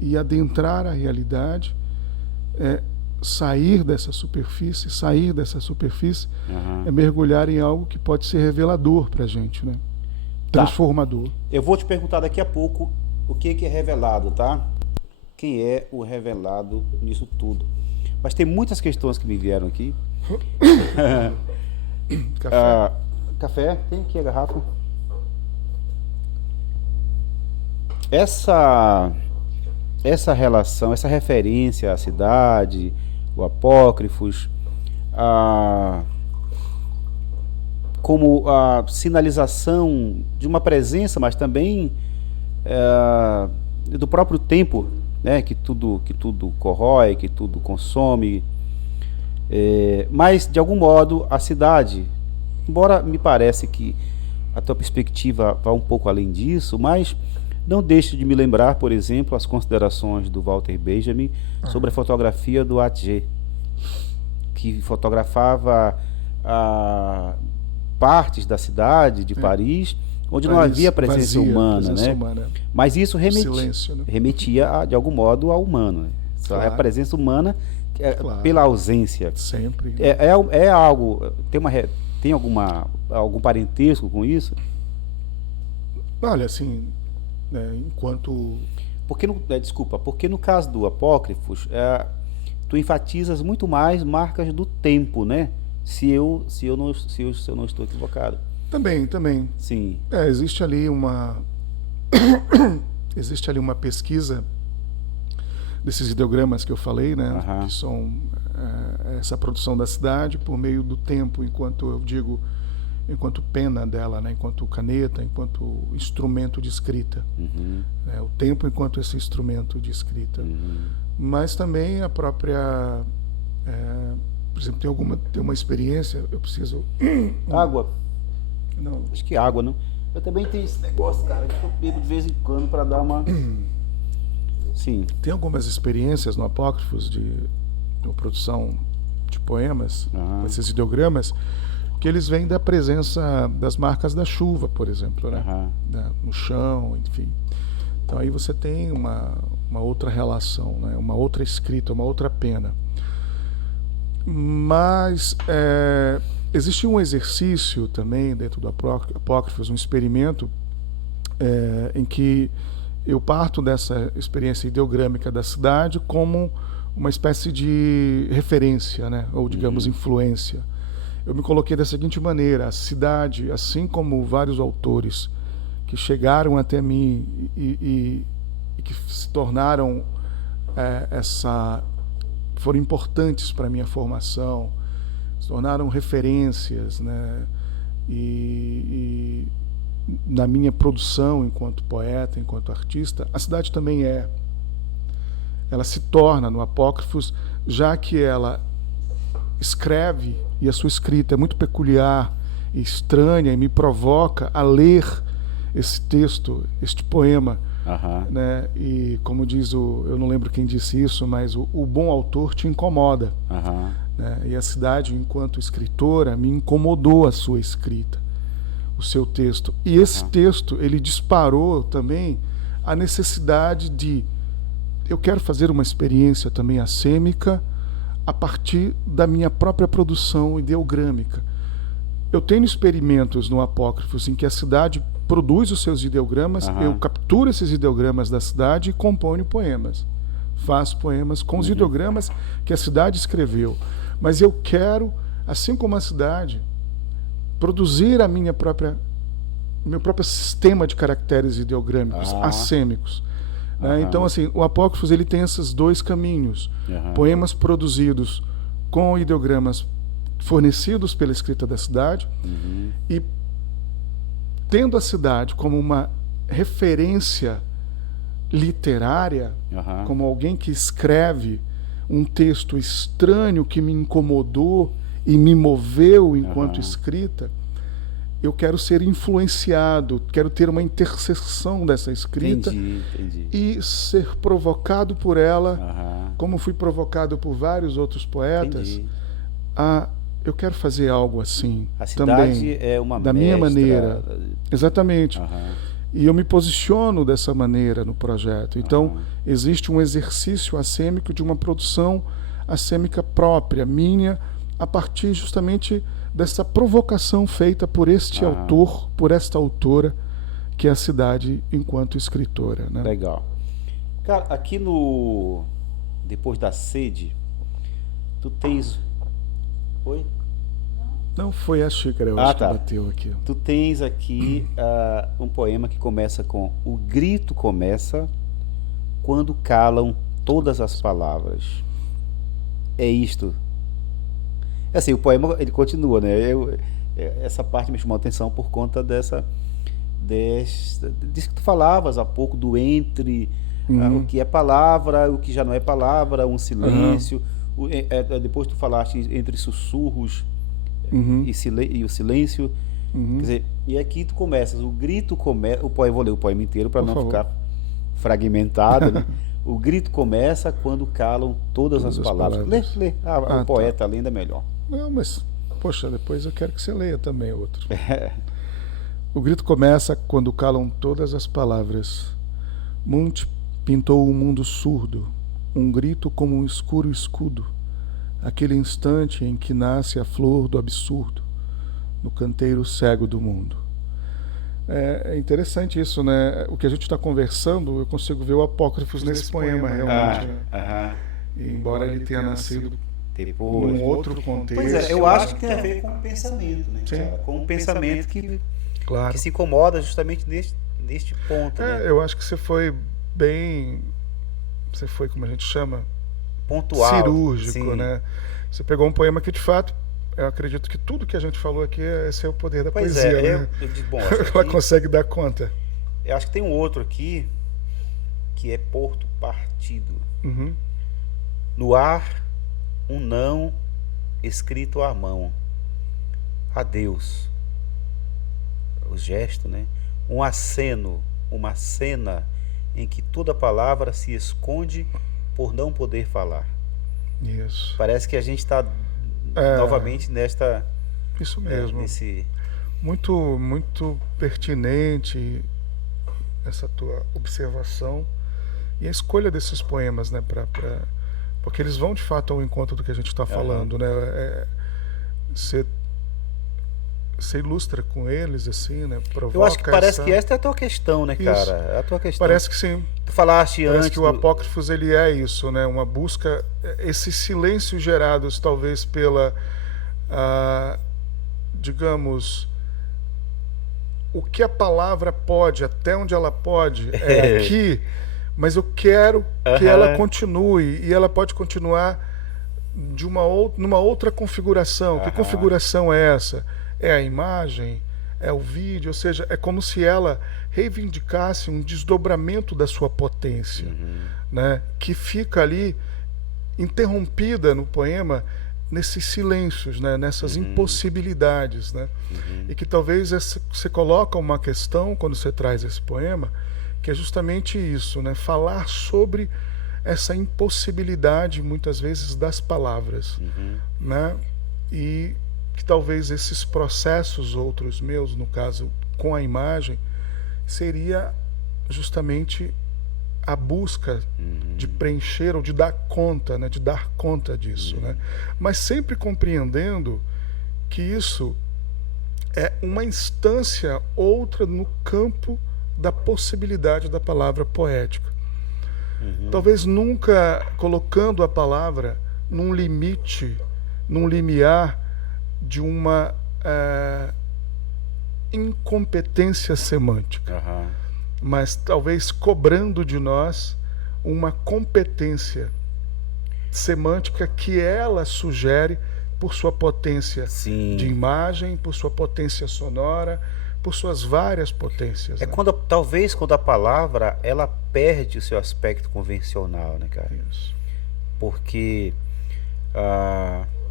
E adentrar a realidade é sair dessa superfície é mergulhar em algo que pode ser revelador para a gente, né? Transformador. Eu vou te perguntar daqui a pouco o que é revelado, tá? Quem é o revelado nisso tudo? Mas tem muitas questões que me vieram aqui. Café. Café? Tem aqui a garrafa. Essa relação, essa referência à cidade, o Apócrifos, como a sinalização de uma presença, mas também do próprio tempo, né, que tudo corrói, que tudo consome, mas de algum modo a cidade, embora me parece que a tua perspectiva vá um pouco além disso, mas não deixe de me lembrar, por exemplo, as considerações do Walter Benjamin sobre a fotografia do Atget, que fotografava partes da cidade de Paris, onde não havia presença humana, né? Mas isso silêncio, né? remetia de algum modo ao humano, né? Só é a presença humana pela ausência. Sempre. É algo, tem algum parentesco com isso? Olha, assim, enquanto... Porque no caso do Apócrifos, tu enfatizas muito mais marcas do tempo, né? Se eu não estou equivocado. Também. Sim. Existe ali uma existe ali uma pesquisa desses ideogramas que eu falei, né? Aham. Que são essa produção da cidade por meio do tempo, enquanto eu digo, enquanto pena dela, né? Enquanto caneta, enquanto instrumento de escrita, né? O tempo enquanto esse instrumento de escrita, mas também a própria, por exemplo, tem uma experiência, eu preciso Água. não. Acho que água, não? Eu também tenho esse negócio, cara, que eu bebo de vez em quando pra dar uma... Sim. Tem algumas experiências no Apócrifos de uma produção de poemas, com esses ideogramas, que eles vêm da presença das marcas da chuva, por exemplo, né? No chão, enfim. Então aí você tem uma outra relação, né? Uma outra escrita, uma outra pena. Mas existe um exercício também dentro do Apócrifos, um experimento em que eu parto dessa experiência ideogrâmica da cidade como uma espécie de referência, né? Ou digamos influência. Eu me coloquei da seguinte maneira: a cidade, assim como vários autores que chegaram até mim e que se tornaram foram importantes para a minha formação, se tornaram referências, né? E na minha produção enquanto poeta, enquanto artista, a cidade também ela se torna no Apócrifos, já que ela escreve, e a sua escrita é muito peculiar e estranha, e me provoca a ler esse texto, este poema, né? E como diz eu não lembro quem disse isso, mas o bom autor te incomoda, né? E a cidade, enquanto escritora, me incomodou a sua escrita, o seu texto. E esse texto, ele disparou também a necessidade de eu quero fazer uma experiência também assêmica a partir da minha própria produção ideogrâmica. Eu tenho experimentos no Apócrifos em que a cidade produz os seus ideogramas, eu capturo esses ideogramas da cidade e componho poemas. Faço poemas com os ideogramas que a cidade escreveu. Mas eu quero, assim como a cidade, produzir meu próprio sistema de caracteres ideogrâmicos, assêmicos. Né? Então, assim, o Apócrifos ele tem esses dois caminhos. Poemas produzidos com ideogramas fornecidos pela escrita da cidade e tendo a cidade como uma referência literária, como alguém que escreve um texto estranho que me incomodou e me moveu enquanto escrita, eu quero ser influenciado, quero ter uma interseção dessa escrita. Entendi. E ser provocado por ela, como fui provocado por vários outros poetas, eu quero fazer algo assim a cidade também, é uma da minha maneira. Exatamente. E eu me posiciono dessa maneira no projeto. Então, existe um exercício assêmico de uma produção assêmica própria, minha, a partir justamente dessa provocação feita por este autor, por esta autora, que é a cidade enquanto escritora, né? Legal. Cara, aqui no Depois da Sede, tu tens... Oi? Não, foi a xícara, eu acho que bateu aqui. Tu tens aqui um poema que começa com: o grito começa quando calam todas as palavras. É isto. Assim, o poema ele continua, né? Essa parte me chamou a atenção por conta disso que tu falavas há pouco, do entre o que é palavra, o que já não é palavra, um silêncio. Depois tu falaste entre sussurros e o silêncio. Quer dizer, e aqui tu começas, o grito começa, eu vou ler o poema inteiro para não ficar fragmentado, né? O grito começa quando calam todas as palavras. Lê. O poeta lendo é melhor. Não, mas, poxa, depois eu quero que você leia também outro. O grito começa quando calam todas as palavras. Munch pintou o mundo surdo, um grito como um escuro escudo, aquele instante em que nasce a flor do absurdo, no canteiro cego do mundo. É interessante isso, né? O que a gente está conversando, eu consigo ver o Apócrifos nesse poema, realmente. E embora ele tenha nascido Depois. num outro contexto. Pois é, eu acho que tem a ver com o pensamento, né? Sim. Com um pensamento Claro. que se incomoda justamente neste ponto, né? Eu acho que você foi bem... Você foi, como a gente chama? Pontual. Cirúrgico, Sim. né? Você pegou um poema que, de fato, eu acredito que tudo que a gente falou aqui, esse é o poder da Pois poesia, é, né? bom, Ela consegue dar conta. eu acho que tem um outro aqui que é Porto Partido. Uhum. No ar, um não escrito à mão. Adeus. O gesto, né? Um aceno, uma cena em que toda palavra se esconde por não poder falar. Isso. Parece que a gente está novamente nesta... Isso mesmo. Nesse... Muito, muito pertinente essa tua observação e a escolha desses poemas, né? Porque eles vão de fato ao encontro do que a gente está falando, né? Você ilustra com eles, assim, né? Provoca. Eu acho que parece que esta é a tua questão, né, cara? Isso. É a tua questão. Parece que sim. Tu falaste Parece antes que o Apócrifos ele é isso, né? Uma busca, esses silêncios gerados talvez pela, digamos, o que a palavra pode, até onde ela pode, é aqui, mas eu quero que ela continue, e ela pode continuar de numa outra configuração. Que configuração é essa? É a imagem? É o vídeo? Ou seja, é como se ela reivindicasse um desdobramento da sua potência, né? Que fica ali interrompida no poema nesses silêncios, né? Nessas impossibilidades, né? E que talvez você coloca uma questão quando você traz esse poema, que é justamente isso, né? Falar sobre essa impossibilidade muitas vezes das palavras, né? E que talvez esses processos outros meus, no caso com a imagem, seria justamente a busca de preencher ou de dar conta, né? De dar conta disso, né? Mas sempre compreendendo que isso é uma instância outra no campo da possibilidade da palavra poética. Talvez nunca colocando a palavra num limite, num limiar de uma incompetência semântica, mas talvez cobrando de nós uma competência semântica que ela sugere por sua potência de imagem, por sua potência sonora, por suas várias potências. É, né? Talvez quando a palavra ela perde o seu aspecto convencional, né, cara? Isso. Porque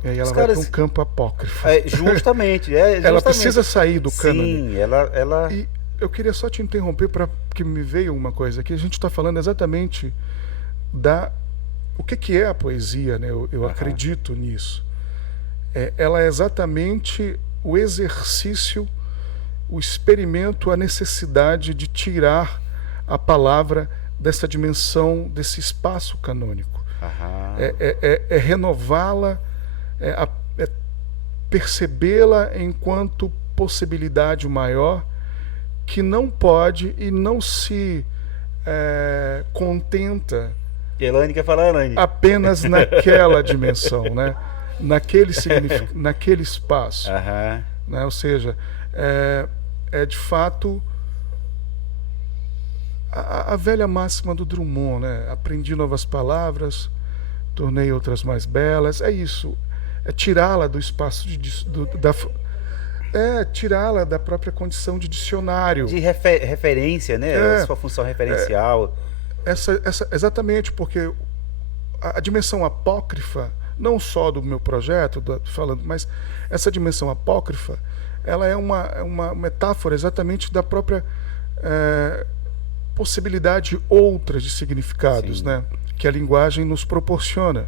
e aí ela vai para um campo apócrifo. Justamente. Ela precisa sair do cânone. Sim, ela... E eu queria só te interromper porque me veio uma coisa aqui. A gente está falando exatamente o que é a poesia, né? Eu acredito nisso. Ela é exatamente o exercício, o experimento, a necessidade de tirar a palavra dessa dimensão, desse espaço canônico. É renová-la, percebê-la enquanto possibilidade maior que não pode e não se contenta Elane quer falar, Elane. Apenas naquela dimensão, né? naquele espaço. Né? Ou seja, de fato a velha máxima do Drummond, né? Aprendi novas palavras, tornei outras mais belas. É isso. É tirá-la do espaço tirá-la da própria condição de dicionário. De referência, né? Sua função referencial. Exatamente, porque a dimensão apócrifa, não só do meu projeto, mas essa dimensão apócrifa, ela é uma metáfora exatamente da própria possibilidade outra de significados, né? Que a linguagem nos proporciona.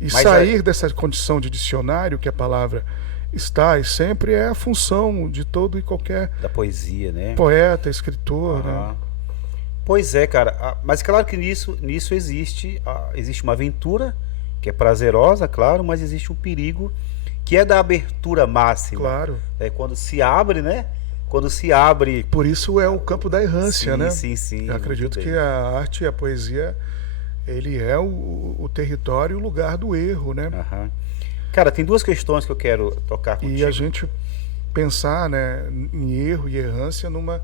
E sair dessa condição de dicionário que a palavra está e sempre é a função de todo e qualquer da poesia, né? Poeta, escritor, né? Pois é, cara. Mas claro que nisso existe uma aventura que é prazerosa, claro, mas existe um perigo que é da abertura máxima. Claro. É quando se abre, né? Quando se abre. Por isso é o campo da errância, né? Sim. Eu acredito que a arte e a poesia, ele é o território e o lugar do erro, né? Aham. Cara, tem duas questões que eu quero tocar E a contigo. gente pensar, né, em erro e errância numa...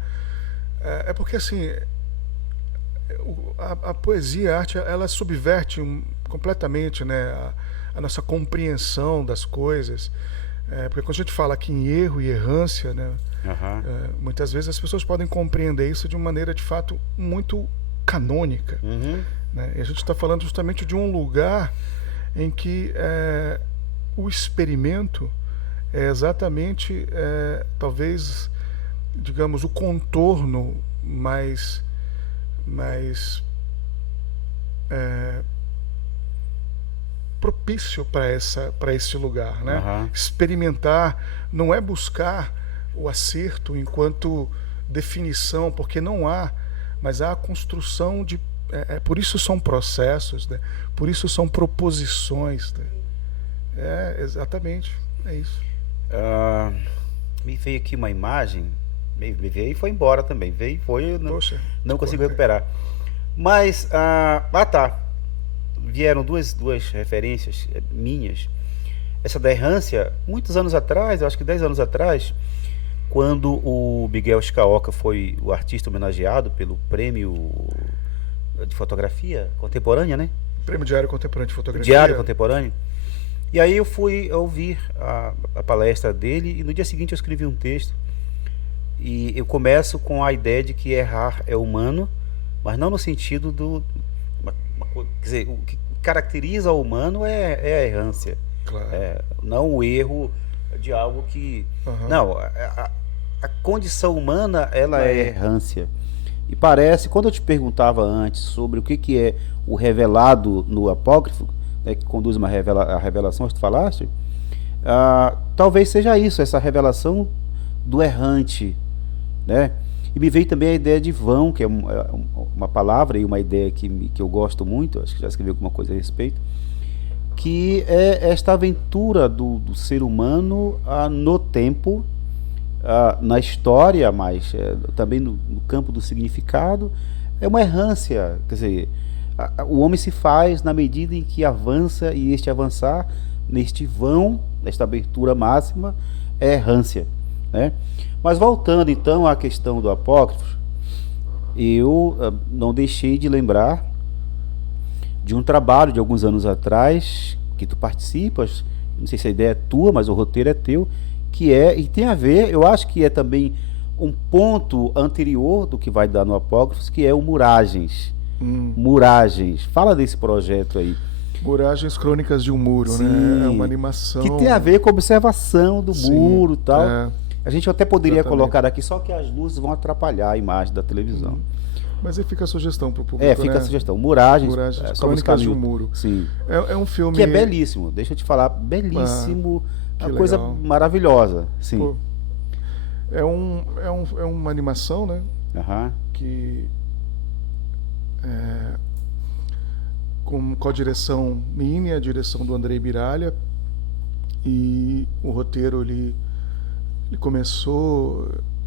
É porque, assim, a poesia, a arte, ela subverte completamente, né, a nossa compreensão das coisas. Porque quando a gente fala aqui em erro e errância, né, Aham. muitas vezes as pessoas podem compreender isso de uma maneira, de fato, muito canônica. Uhum. Né? E a gente está falando justamente de um lugar em que o experimento é exatamente, talvez, digamos, o contorno mais propício para esse lugar, né? Aham. Experimentar não é buscar o acerto enquanto definição, porque não há, mas há a construção de... por isso são processos, né? Por isso são proposições. Né? Exatamente, é isso. Ah, me veio aqui uma imagem, me veio e foi embora também. Veio e foi, eu Poxa, não te consigo cortei. recuperar. Mas, tá. Vieram duas referências minhas. Essa da errância, muitos anos atrás, eu acho que 10 anos atrás, quando o Miguel Scaoca foi o artista homenageado pelo prêmio de fotografia contemporânea, né? Prêmio Diário Contemporâneo de O Diário Fotografia. Contemporâneo. E aí eu fui ouvir a palestra dele e no dia seguinte eu escrevi um texto. E eu começo com a ideia de que errar é humano, mas não no sentido do. Quer dizer, o que caracteriza o humano é a errância. Claro. Não o erro de algo que. Aham. Não, a condição humana ela Ah, é é. errância. E parece, quando eu te perguntava antes sobre o que é o revelado no apócrifo, né, que conduz a revelação, que tu falaste, talvez seja isso, essa revelação do errante, né? E me veio também a ideia de vão, que é uma palavra e uma ideia que eu gosto muito, acho que já escrevi alguma coisa a respeito, que é esta aventura do ser humano no tempo, na história, mas também no campo do significado, é uma errância, quer dizer, o homem se faz na medida em que avança e este avançar neste vão, nesta abertura máxima, é errância, né? Mas voltando então à questão do apócrifo, eu não deixei de lembrar de um trabalho de alguns anos atrás que tu participas, não sei se a ideia é tua, mas o roteiro é teu, e tem a ver, eu acho que é também um ponto anterior do que vai dar no apócrifo, que é o Muragens. Hum. Muragens. Fala desse projeto aí. Muragens Crônicas de um Muro, né? É uma Sim, animação. que tem a ver com a observação do Sim, muro e tal. é, A gente até poderia exatamente. colocar aqui, só que as luzes vão atrapalhar a imagem da televisão. Mas aí fica a sugestão pro público, Fica né? a sugestão. Muragens, Muragens, só buscar Crônicas no de um YouTube. Muro. Sim. É um filme... Que é belíssimo, deixa eu te falar, belíssimo, que uma coisa legal. maravilhosa. Sim. Pô, é uma animação, né? Aham. Que com a direção minha, a direção do Andrei Miralha, e o roteiro ele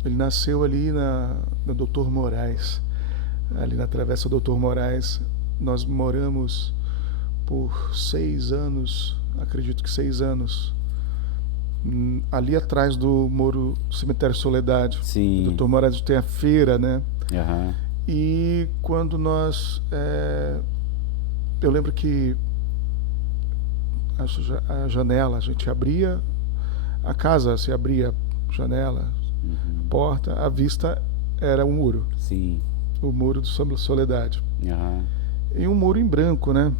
nasceu ali na Doutor Moraes, ali na Travessa Doutor Moraes. Nós moramos por 6 anos, acredito que 6 anos, ali atrás do Muro do Cemitério Soledade. Sim. Doutor Moraes tem a feira, né? Aham. E quando nós... eu lembro que a janela, a gente abria, a casa se abria, janela, porta, a vista era um muro, Sim. o Muro do Soledade. Aham. E um muro em branco, né?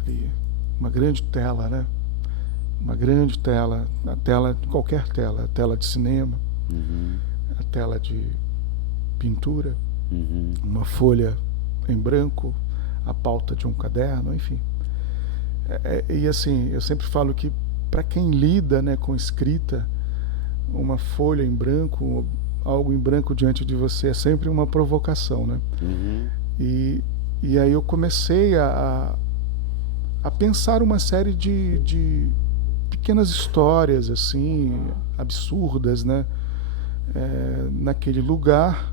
Ali, uma grande tela, né? Uma grande tela, qualquer tela, a tela de cinema, Uhum. a tela de pintura, Uhum. uma folha em branco, a pauta de um caderno, enfim. E assim, eu sempre falo que para quem lida, né, com escrita, uma folha em branco, algo em branco diante de você é sempre uma provocação, né? Uhum. E aí eu comecei a pensar uma série de pequenas histórias assim absurdas, né? Naquele lugar,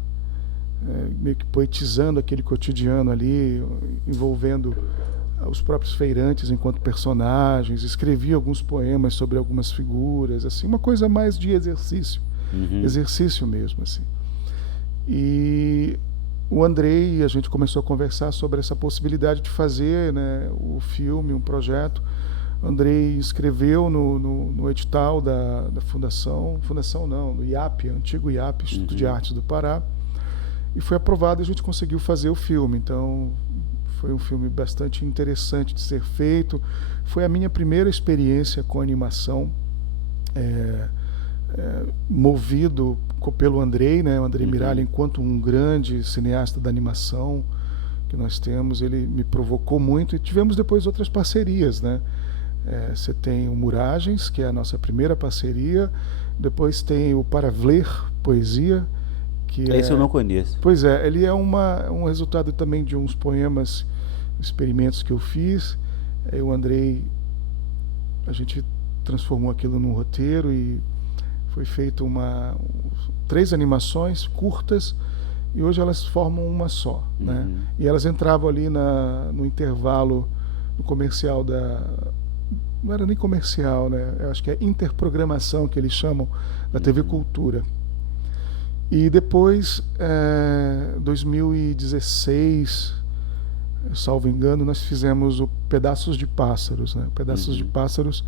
meio que poetizando aquele cotidiano ali, envolvendo os próprios feirantes enquanto personagens, escrevi alguns poemas sobre algumas figuras, assim, uma coisa mais de exercício, exercício mesmo, assim. E o Andrei, a gente começou a conversar sobre essa possibilidade de fazer, né, o filme, um projeto. O Andrei escreveu no edital da fundação não, no IAP, antigo IAP, Instituto de Artes do Pará, e foi aprovado e a gente conseguiu fazer o filme. Então foi um filme bastante interessante de ser feito. Foi a minha primeira experiência com animação, movido pelo Andrei, né? O Andrei Miralha, enquanto um grande cineasta da animação que nós temos, ele me provocou muito, e tivemos depois outras parcerias, né? Você tem o Muragens, que é a nossa primeira parceria, depois tem o Paravler Poesia, que esse eu não conheço. Pois é, ele é um resultado também de uns poemas, experimentos que eu fiz. O Andrei, a gente transformou aquilo num roteiro e foi feito 3 animações curtas, e hoje elas formam uma só, né? E elas entravam ali no intervalo, no comercial não era nem comercial, né? Eu acho que é interprogramação, que eles chamam, da TV Cultura. E depois, 2016, salvo engano, nós fizemos o Pedaços de Pássaros, né? Pedaços de Pássaros.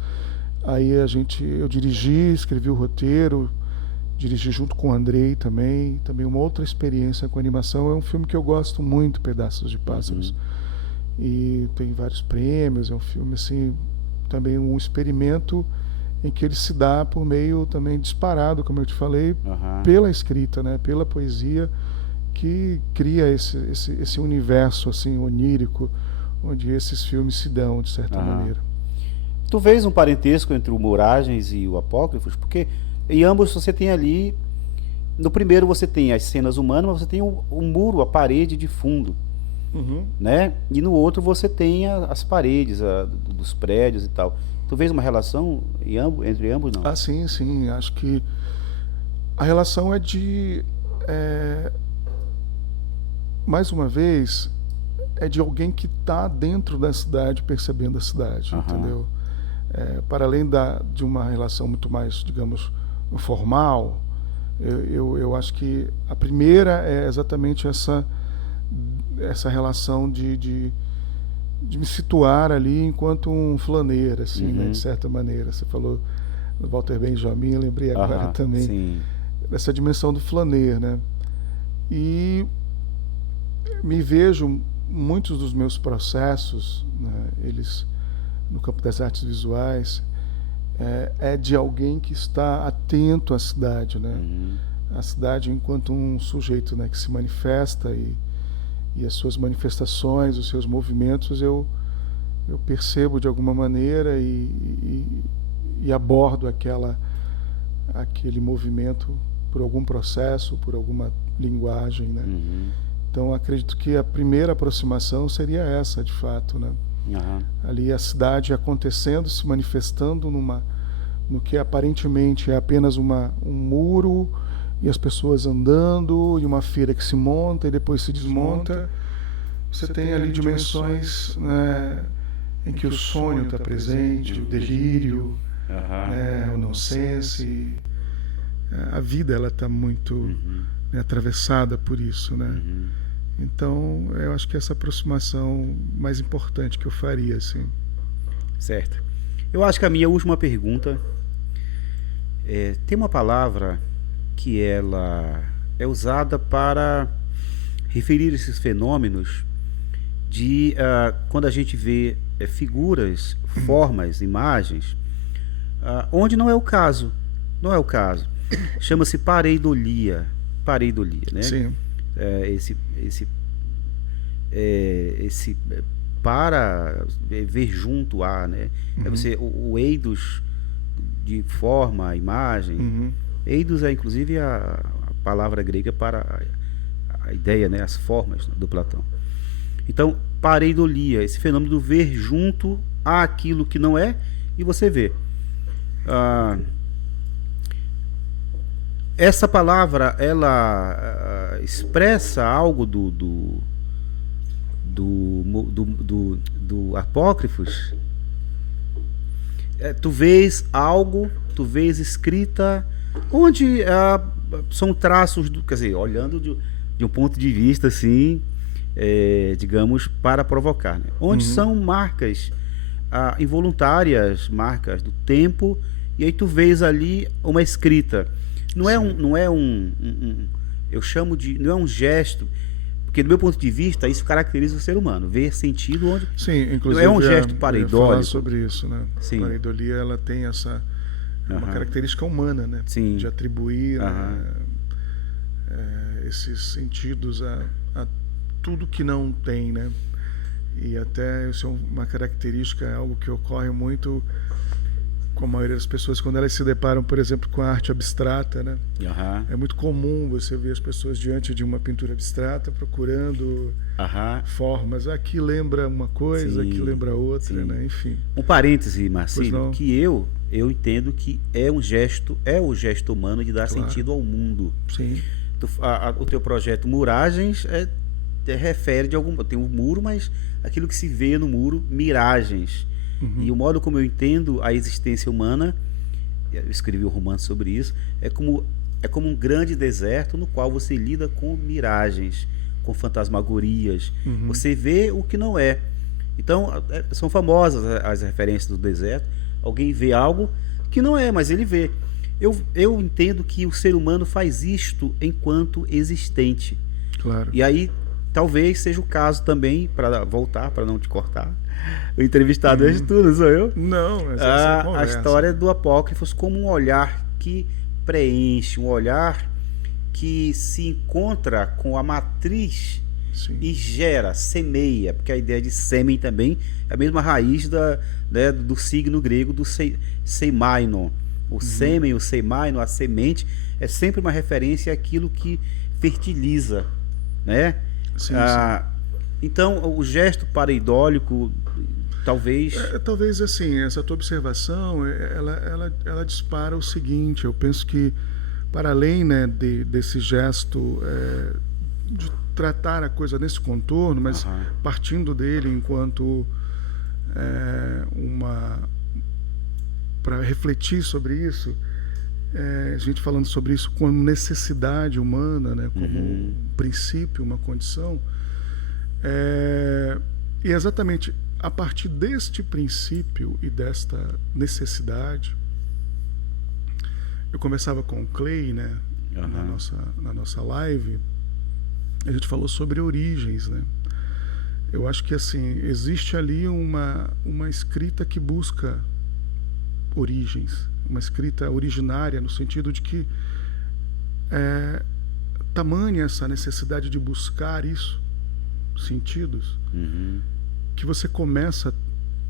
Aí eu dirigi, escrevi o roteiro, dirigi junto com o Andrei também uma outra experiência com animação. É um filme que eu gosto muito, Pedaços de Pássaros. E tem vários prêmios, é um filme assim, também um experimento em que ele se dá por meio também disparado, como eu te falei, pela escrita, né, pela poesia, que cria esse universo assim onírico, onde esses filmes se dão, de certa maneira. Tu vês um parentesco entre o Muragens e o Apócrifos? Porque em ambos você tem ali, no primeiro você tem as cenas humanas, mas você tem o muro, a parede de fundo, né? E no outro você tem as paredes dos prédios e tal. Tu vês uma relação entre ambos, não? Ah, sim, sim. Acho que a relação é mais uma vez, é de alguém que está dentro da cidade, percebendo a cidade, entendeu? Para além de uma relação muito mais, digamos, formal, eu acho que a primeira é exatamente essa relação de me situar ali enquanto um flaneiro, assim, né, de certa maneira. Você falou do Walter Benjamin, eu lembrei agora também dessa dimensão do flaneiro, né? E me vejo, muitos dos meus processos, né, eles no campo das artes visuais, de alguém que está atento à cidade, né? A cidade enquanto um sujeito, né, que se manifesta, e as suas manifestações, os seus movimentos, eu percebo de alguma maneira e abordo aquele movimento por algum processo, por alguma linguagem, né? Então acredito que a primeira aproximação seria essa, de fato, né? Ali a cidade acontecendo, se manifestando no que aparentemente é apenas um muro, e as pessoas andando, e uma feira que se monta e depois se desmonta. Você tem ali dimensões, né, em que o sonho está presente, o delírio, né, o nonsense. A vida, ela está muito né, atravessada por isso, né? Então, eu acho que essa aproximação mais importante que eu faria, assim. Certo. Eu acho que a minha última pergunta tem uma palavra que ela é usada para referir esses fenômenos de quando a gente vê figuras, formas, imagens, onde não é o caso. Não é o caso. Chama-se pareidolia. Pareidolia, né? Sim. Para ver junto a, né? É você, o eidos de forma, imagem. Eidos é inclusive a palavra grega para a ideia, né? As formas, né, do Platão. Então, pareidolia, esse fenômeno do ver junto àquilo que não é, e você vê. essa palavra, ela expressa algo do Apócrifos? Tu vês algo, tu vês escrita, onde são traços, quer dizer, olhando de um ponto de vista assim, digamos, para provocar, né? Onde são marcas involuntárias, marcas do tempo, e aí tu vês ali uma escrita. Não é eu chamo de, não é um gesto, porque do meu ponto de vista isso caracteriza o ser humano, ver sentido onde. Sim, inclusive não é um gesto pareidólico. Falar sobre isso, né? Sim. A pareidolia, ela tem uma característica humana, né? Sim. De atribuir esses sentidos a tudo que não tem, né? E até isso é uma característica, é algo que ocorre muito com a maioria das pessoas quando elas se deparam, por exemplo, com a arte abstrata, né? É muito comum você ver as pessoas diante de uma pintura abstrata procurando formas. Aqui lembra uma coisa, aqui lembra outra, né? Enfim. Um parêntese, Marcílio, que eu entendo que é o gesto humano de dar sentido ao mundo. Sim. O teu projeto Muragens refere de algum... Tem um muro, mas aquilo que se vê no muro, miragens. E o modo como eu entendo a existência humana, eu escrevi um romance sobre isso, é como um grande deserto no qual você lida com miragens, com fantasmagorias. Você vê o que não é. Então, são famosas as referências do deserto. Alguém vê algo que não é, mas ele vê. Eu entendo que o ser humano faz isto enquanto existente. Claro. E aí, talvez seja o caso também, para voltar, para não te cortar, o entrevistado és tu, não sou eu? Não, mas essa é a conversa. A história do Apócrifos como um olhar que preenche, um olhar que se encontra com a matriz. Sim. E gera, semeia, porque a ideia de sêmen também é a mesma raiz do signo grego do seimainon. O sêmen, o seimainon, a semente, é sempre uma referência àquilo que fertiliza, né? Sim, Então, o gesto pareidólico, talvez... talvez, assim, essa tua observação, ela dispara o seguinte: eu penso que, para além, né, desse gesto de tratar a coisa nesse contorno, mas partindo dele enquanto para refletir sobre isso, a gente falando sobre isso como necessidade humana, né, como um princípio, uma condição, e exatamente a partir deste princípio e desta necessidade, eu conversava com o Clay, né, na nossa live. A gente falou sobre origens, né? Eu acho que, assim, existe ali uma escrita que busca origens, uma escrita originária, no sentido de que tamanha essa necessidade de buscar isso, sentidos, que você começa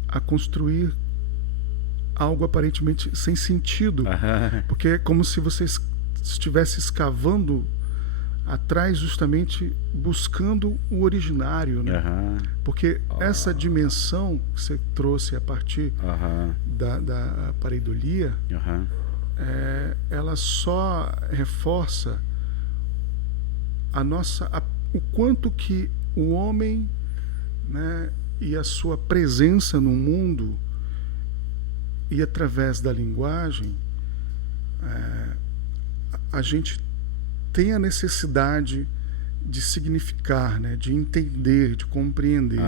a construir algo aparentemente sem sentido, porque é como se você estivesse escavando atrás, justamente buscando o originário, né? Porque essa dimensão que você trouxe a partir da pareidolia, ela só reforça o quanto que o homem, né, e a sua presença no mundo, e através da linguagem, a gente tem a necessidade de significar, né, de entender, de compreender.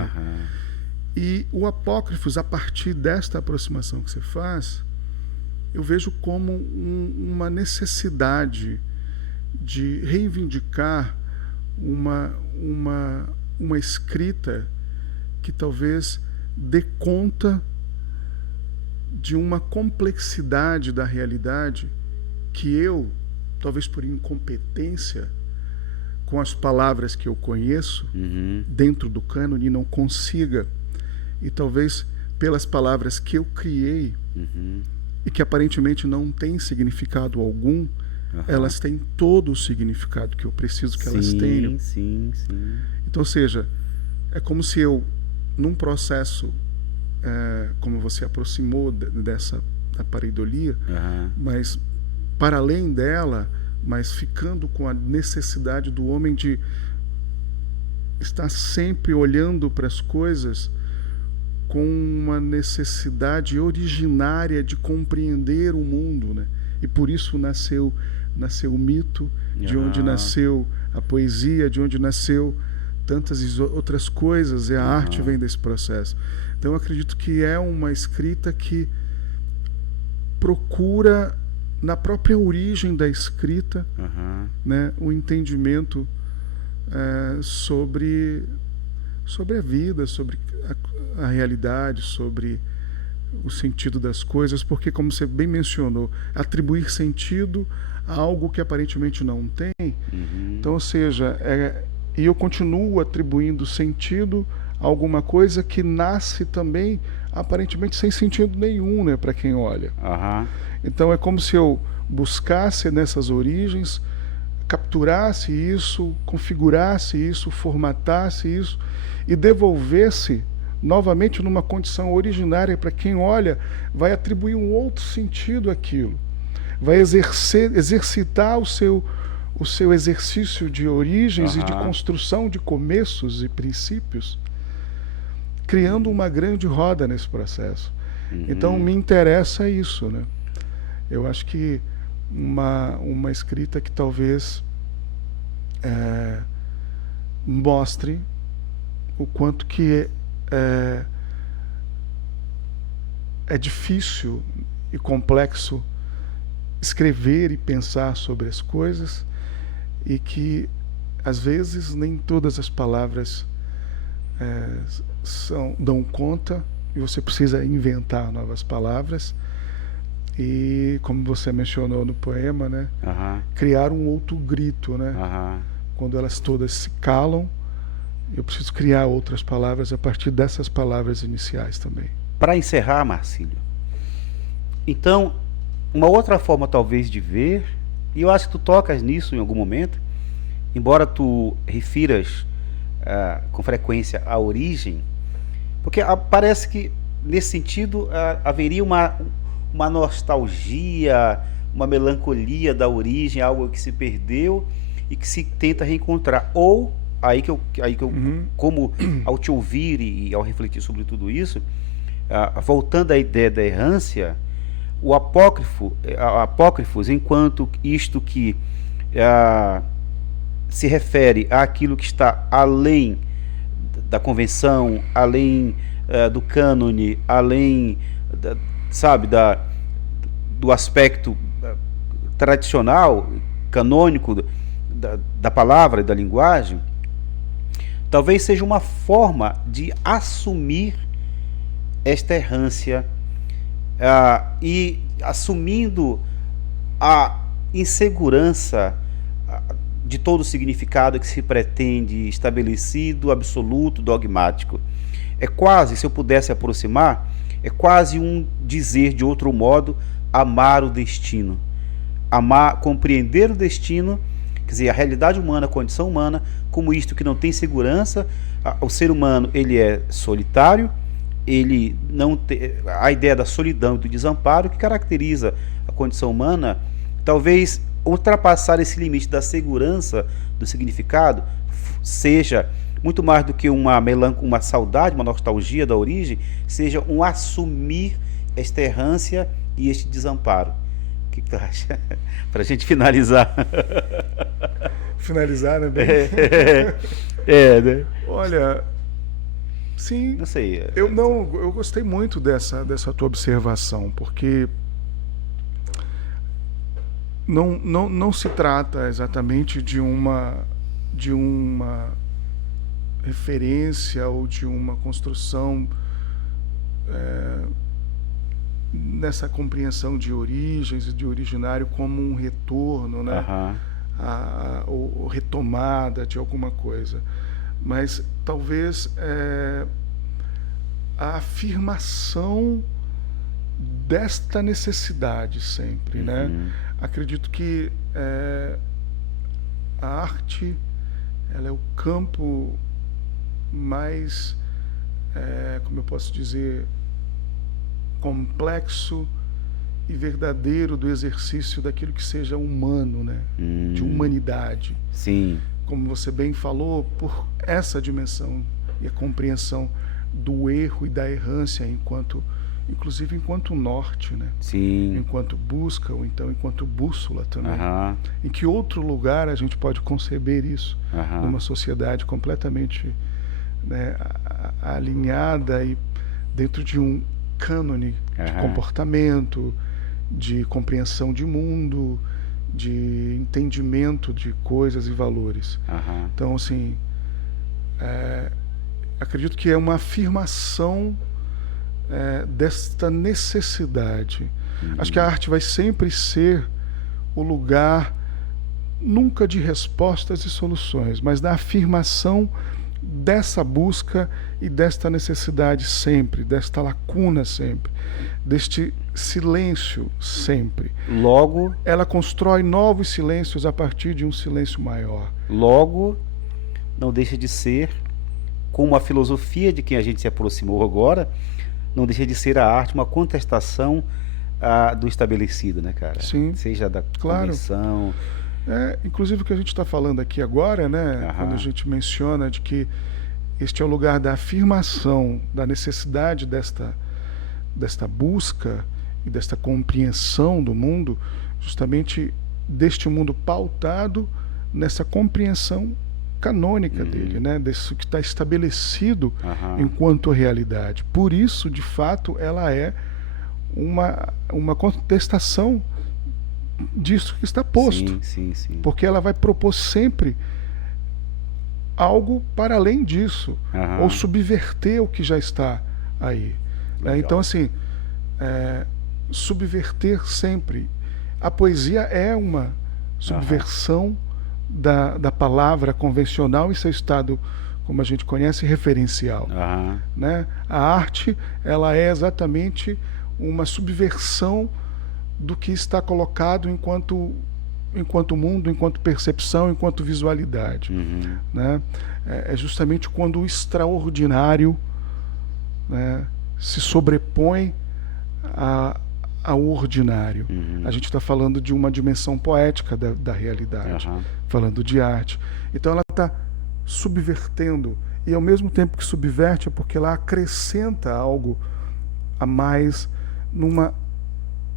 E o Apócrifos, a partir desta aproximação que você faz, eu vejo como uma necessidade de reivindicar uma escrita que talvez dê conta de uma complexidade da realidade que eu, talvez por incompetência, com as palavras que eu conheço dentro do cânone, não consiga. E talvez pelas palavras que eu criei e que aparentemente não têm significado algum, elas têm todo o significado que eu preciso que elas tenham. Sim. Então, ou seja, é como se eu, num processo, como você aproximou dessa pareidolia, mas para além dela, mas ficando com a necessidade do homem de estar sempre olhando para as coisas com uma necessidade originária de compreender o mundo, né? E por isso nasceu o mito, de onde nasceu a poesia, de onde nasceu tantas outras coisas, e a arte vem desse processo. Então eu acredito que é uma escrita que procura, na própria origem da escrita, né, o entendimento sobre a vida, sobre a realidade, sobre o sentido das coisas, porque, como você bem mencionou, atribuir sentido a algo que aparentemente não tem. Então, ou seja, e eu continuo atribuindo sentido a alguma coisa que nasce também aparentemente sem sentido nenhum, né, para quem olha. Então é como se eu buscasse nessas origens, capturasse isso, configurasse isso, formatasse isso e devolvesse novamente numa condição originária para quem olha, vai atribuir um outro sentido àquilo, vai exercitar o seu exercício de origens e de construção de começos e princípios, criando uma grande roda nesse processo. Então me interessa isso, né? Eu acho que uma escrita que talvez mostre o quanto que é difícil e complexo escrever e pensar sobre as coisas, e que às vezes nem todas as palavras dão conta, e você precisa inventar novas palavras. E, como você mencionou no poema, né, criar um outro grito, né? Quando elas todas se calam, eu preciso criar outras palavras a partir dessas palavras iniciais também. Para encerrar, Marcílio, então, uma outra forma talvez de ver, e eu acho que tu tocas nisso em algum momento, embora tu refiras com frequência à origem, porque parece que nesse sentido haveria uma nostalgia, uma melancolia da origem, algo que se perdeu e que se tenta reencontrar. Ou, aí que eu como ao te ouvir e ao refletir sobre tudo isso, voltando à ideia da errância, o apócrifos, enquanto isto que se refere àquilo que está além da convenção, além do cânone, além do aspecto tradicional, canônico da palavra e da linguagem, talvez seja uma forma de assumir esta errância e assumindo a insegurança de todo o significado que se pretende estabelecido, absoluto, dogmático. É quase, se eu pudesse aproximar, é quase um dizer de outro modo, amar o destino. Compreender o destino, quer dizer, a realidade humana, a condição humana, como isto que não tem segurança. O ser humano, ele é solitário, ele não tem a ideia da solidão e do desamparo que caracteriza a condição humana. Talvez ultrapassar esse limite da segurança do significado seja muito mais do que uma saudade, uma nostalgia da origem, seja um assumir esta errância e este desamparo. O que tu acha? Para a gente finalizar. Finalizar, né? Né? Olha, sim. Não sei. Eu gostei muito dessa tua observação, porque não se trata exatamente de uma referência ou de uma construção nessa compreensão de origens e de originário como um retorno, né? Ou retomada de alguma coisa, mas talvez a afirmação desta necessidade sempre, né? Acredito que a arte, ela é o campo mais, como eu posso dizer, complexo e verdadeiro do exercício daquilo que seja humano, né? De humanidade. Sim. Como você bem falou, por essa dimensão e a compreensão do erro e da errância inclusive enquanto norte, né? Sim. Enquanto busca, ou então enquanto bússola também. Em que outro lugar a gente pode conceber isso? Numa sociedade completamente, né, alinhada e dentro de um cânone de comportamento, de compreensão de mundo, de entendimento de coisas e valores. Então, assim, acredito que é uma afirmação desta necessidade. Acho que a arte vai sempre ser o lugar, nunca de respostas e soluções, mas da afirmação dessa busca e desta necessidade sempre, desta lacuna sempre, deste silêncio sempre. Logo, ela constrói novos silêncios a partir de um silêncio maior. Logo, não deixa de ser, como a filosofia de quem a gente se aproximou agora, não deixa de ser a arte uma contestação do estabelecido, né, cara? Sim. Seja da convenção. Inclusive o que a gente está falando aqui agora, né? Quando a gente menciona de que este é o lugar da afirmação, da necessidade desta busca e desta compreensão do mundo, justamente deste mundo pautado nessa compreensão canônica dele, né? Desse que está estabelecido enquanto realidade. Por isso, de fato, ela é uma contestação disso que está posto. Sim. Porque ela vai propor sempre algo para além disso, ou subverter o que já está aí. Né? Então, assim, subverter sempre. A poesia é uma subversão da palavra convencional em seu estado, como a gente conhece, referencial. Né? A arte, ela é exatamente uma subversão do que está colocado enquanto mundo, enquanto percepção, enquanto visualidade. Né? É justamente quando o extraordinário, né, se sobrepõe ao ordinário. A gente está falando de uma dimensão poética da realidade, falando de arte. Então ela está subvertendo, e ao mesmo tempo que subverte, é porque ela acrescenta algo a mais numa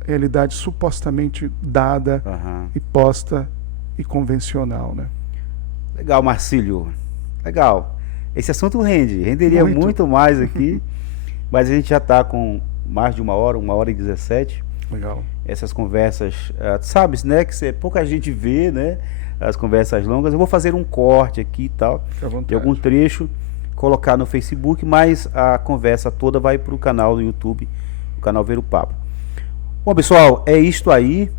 realidade supostamente dada e posta e convencional, né? Legal, Marcílio. Legal. Esse assunto renderia muito mais aqui, mas a gente já está com mais de 1h e 17. Legal. Essas conversas, sabes, né, que pouca gente vê, né, as conversas longas. Eu vou fazer um corte aqui e tal, de algum trecho, colocar no Facebook, mas a conversa toda vai para o canal do YouTube, o canal Ver o Papo. Bom, pessoal, é isto aí,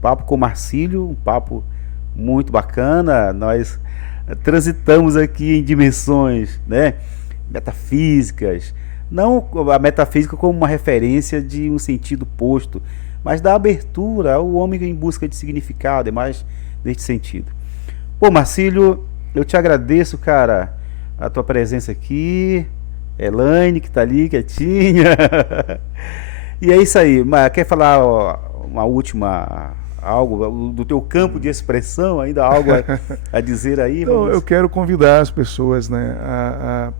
papo com o Marcílio, um papo muito bacana. Nós transitamos aqui em dimensões, né, metafísicas, não a metafísica como uma referência de um sentido posto, mas da abertura ao homem em busca de significado, é mais neste sentido. Pô, Marcílio, eu te agradeço, cara, a tua presença aqui, Elaine, que tá ali, quietinha. E é isso aí. Quer falar uma última, algo do teu campo de expressão, ainda algo a dizer aí? Então, eu quero convidar as pessoas, né,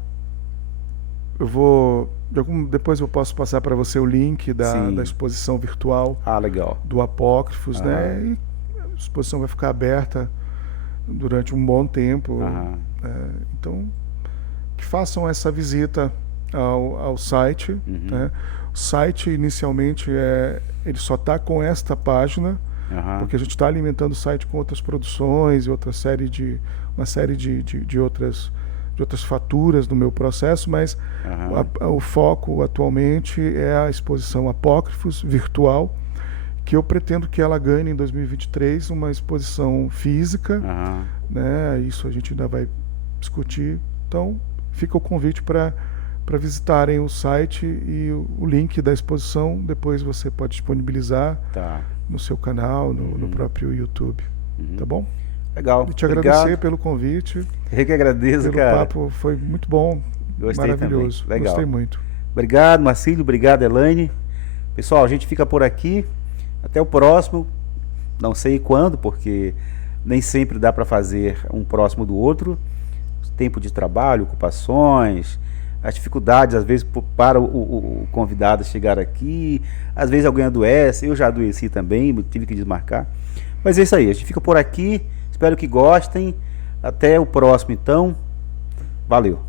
depois eu posso passar para você o link da exposição virtual legal. do Apócrifos, né? E a exposição vai ficar aberta durante um bom tempo. Então, que façam essa visita ao site. Né? O site, inicialmente, ele só está com esta página, porque a gente está alimentando o site com outras produções e uma série de outras faturas no meu processo, mas o foco atualmente é a exposição Apócrifos virtual, que eu pretendo que ela ganhe em 2023 uma exposição física, né? Isso a gente ainda vai discutir. Então fica o convite para visitarem o site, e o link da exposição depois você pode disponibilizar no seu canal, no próprio YouTube. Tá bom? Legal. E te agradecer pelo convite. Eu que agradeço, cara. O papo foi muito bom. Gostei, maravilhoso. Legal. Gostei muito. Obrigado, Marcílio. Obrigado, Elaine. Pessoal, a gente fica por aqui. Até o próximo, não sei quando, porque nem sempre dá para fazer um próximo do outro. Tempo de trabalho, ocupações, as dificuldades, às vezes, para o convidado chegar aqui, às vezes alguém adoece, eu já adoeci também, tive que desmarcar. Mas é isso aí, a gente fica por aqui, espero que gostem. Até o próximo, então. Valeu.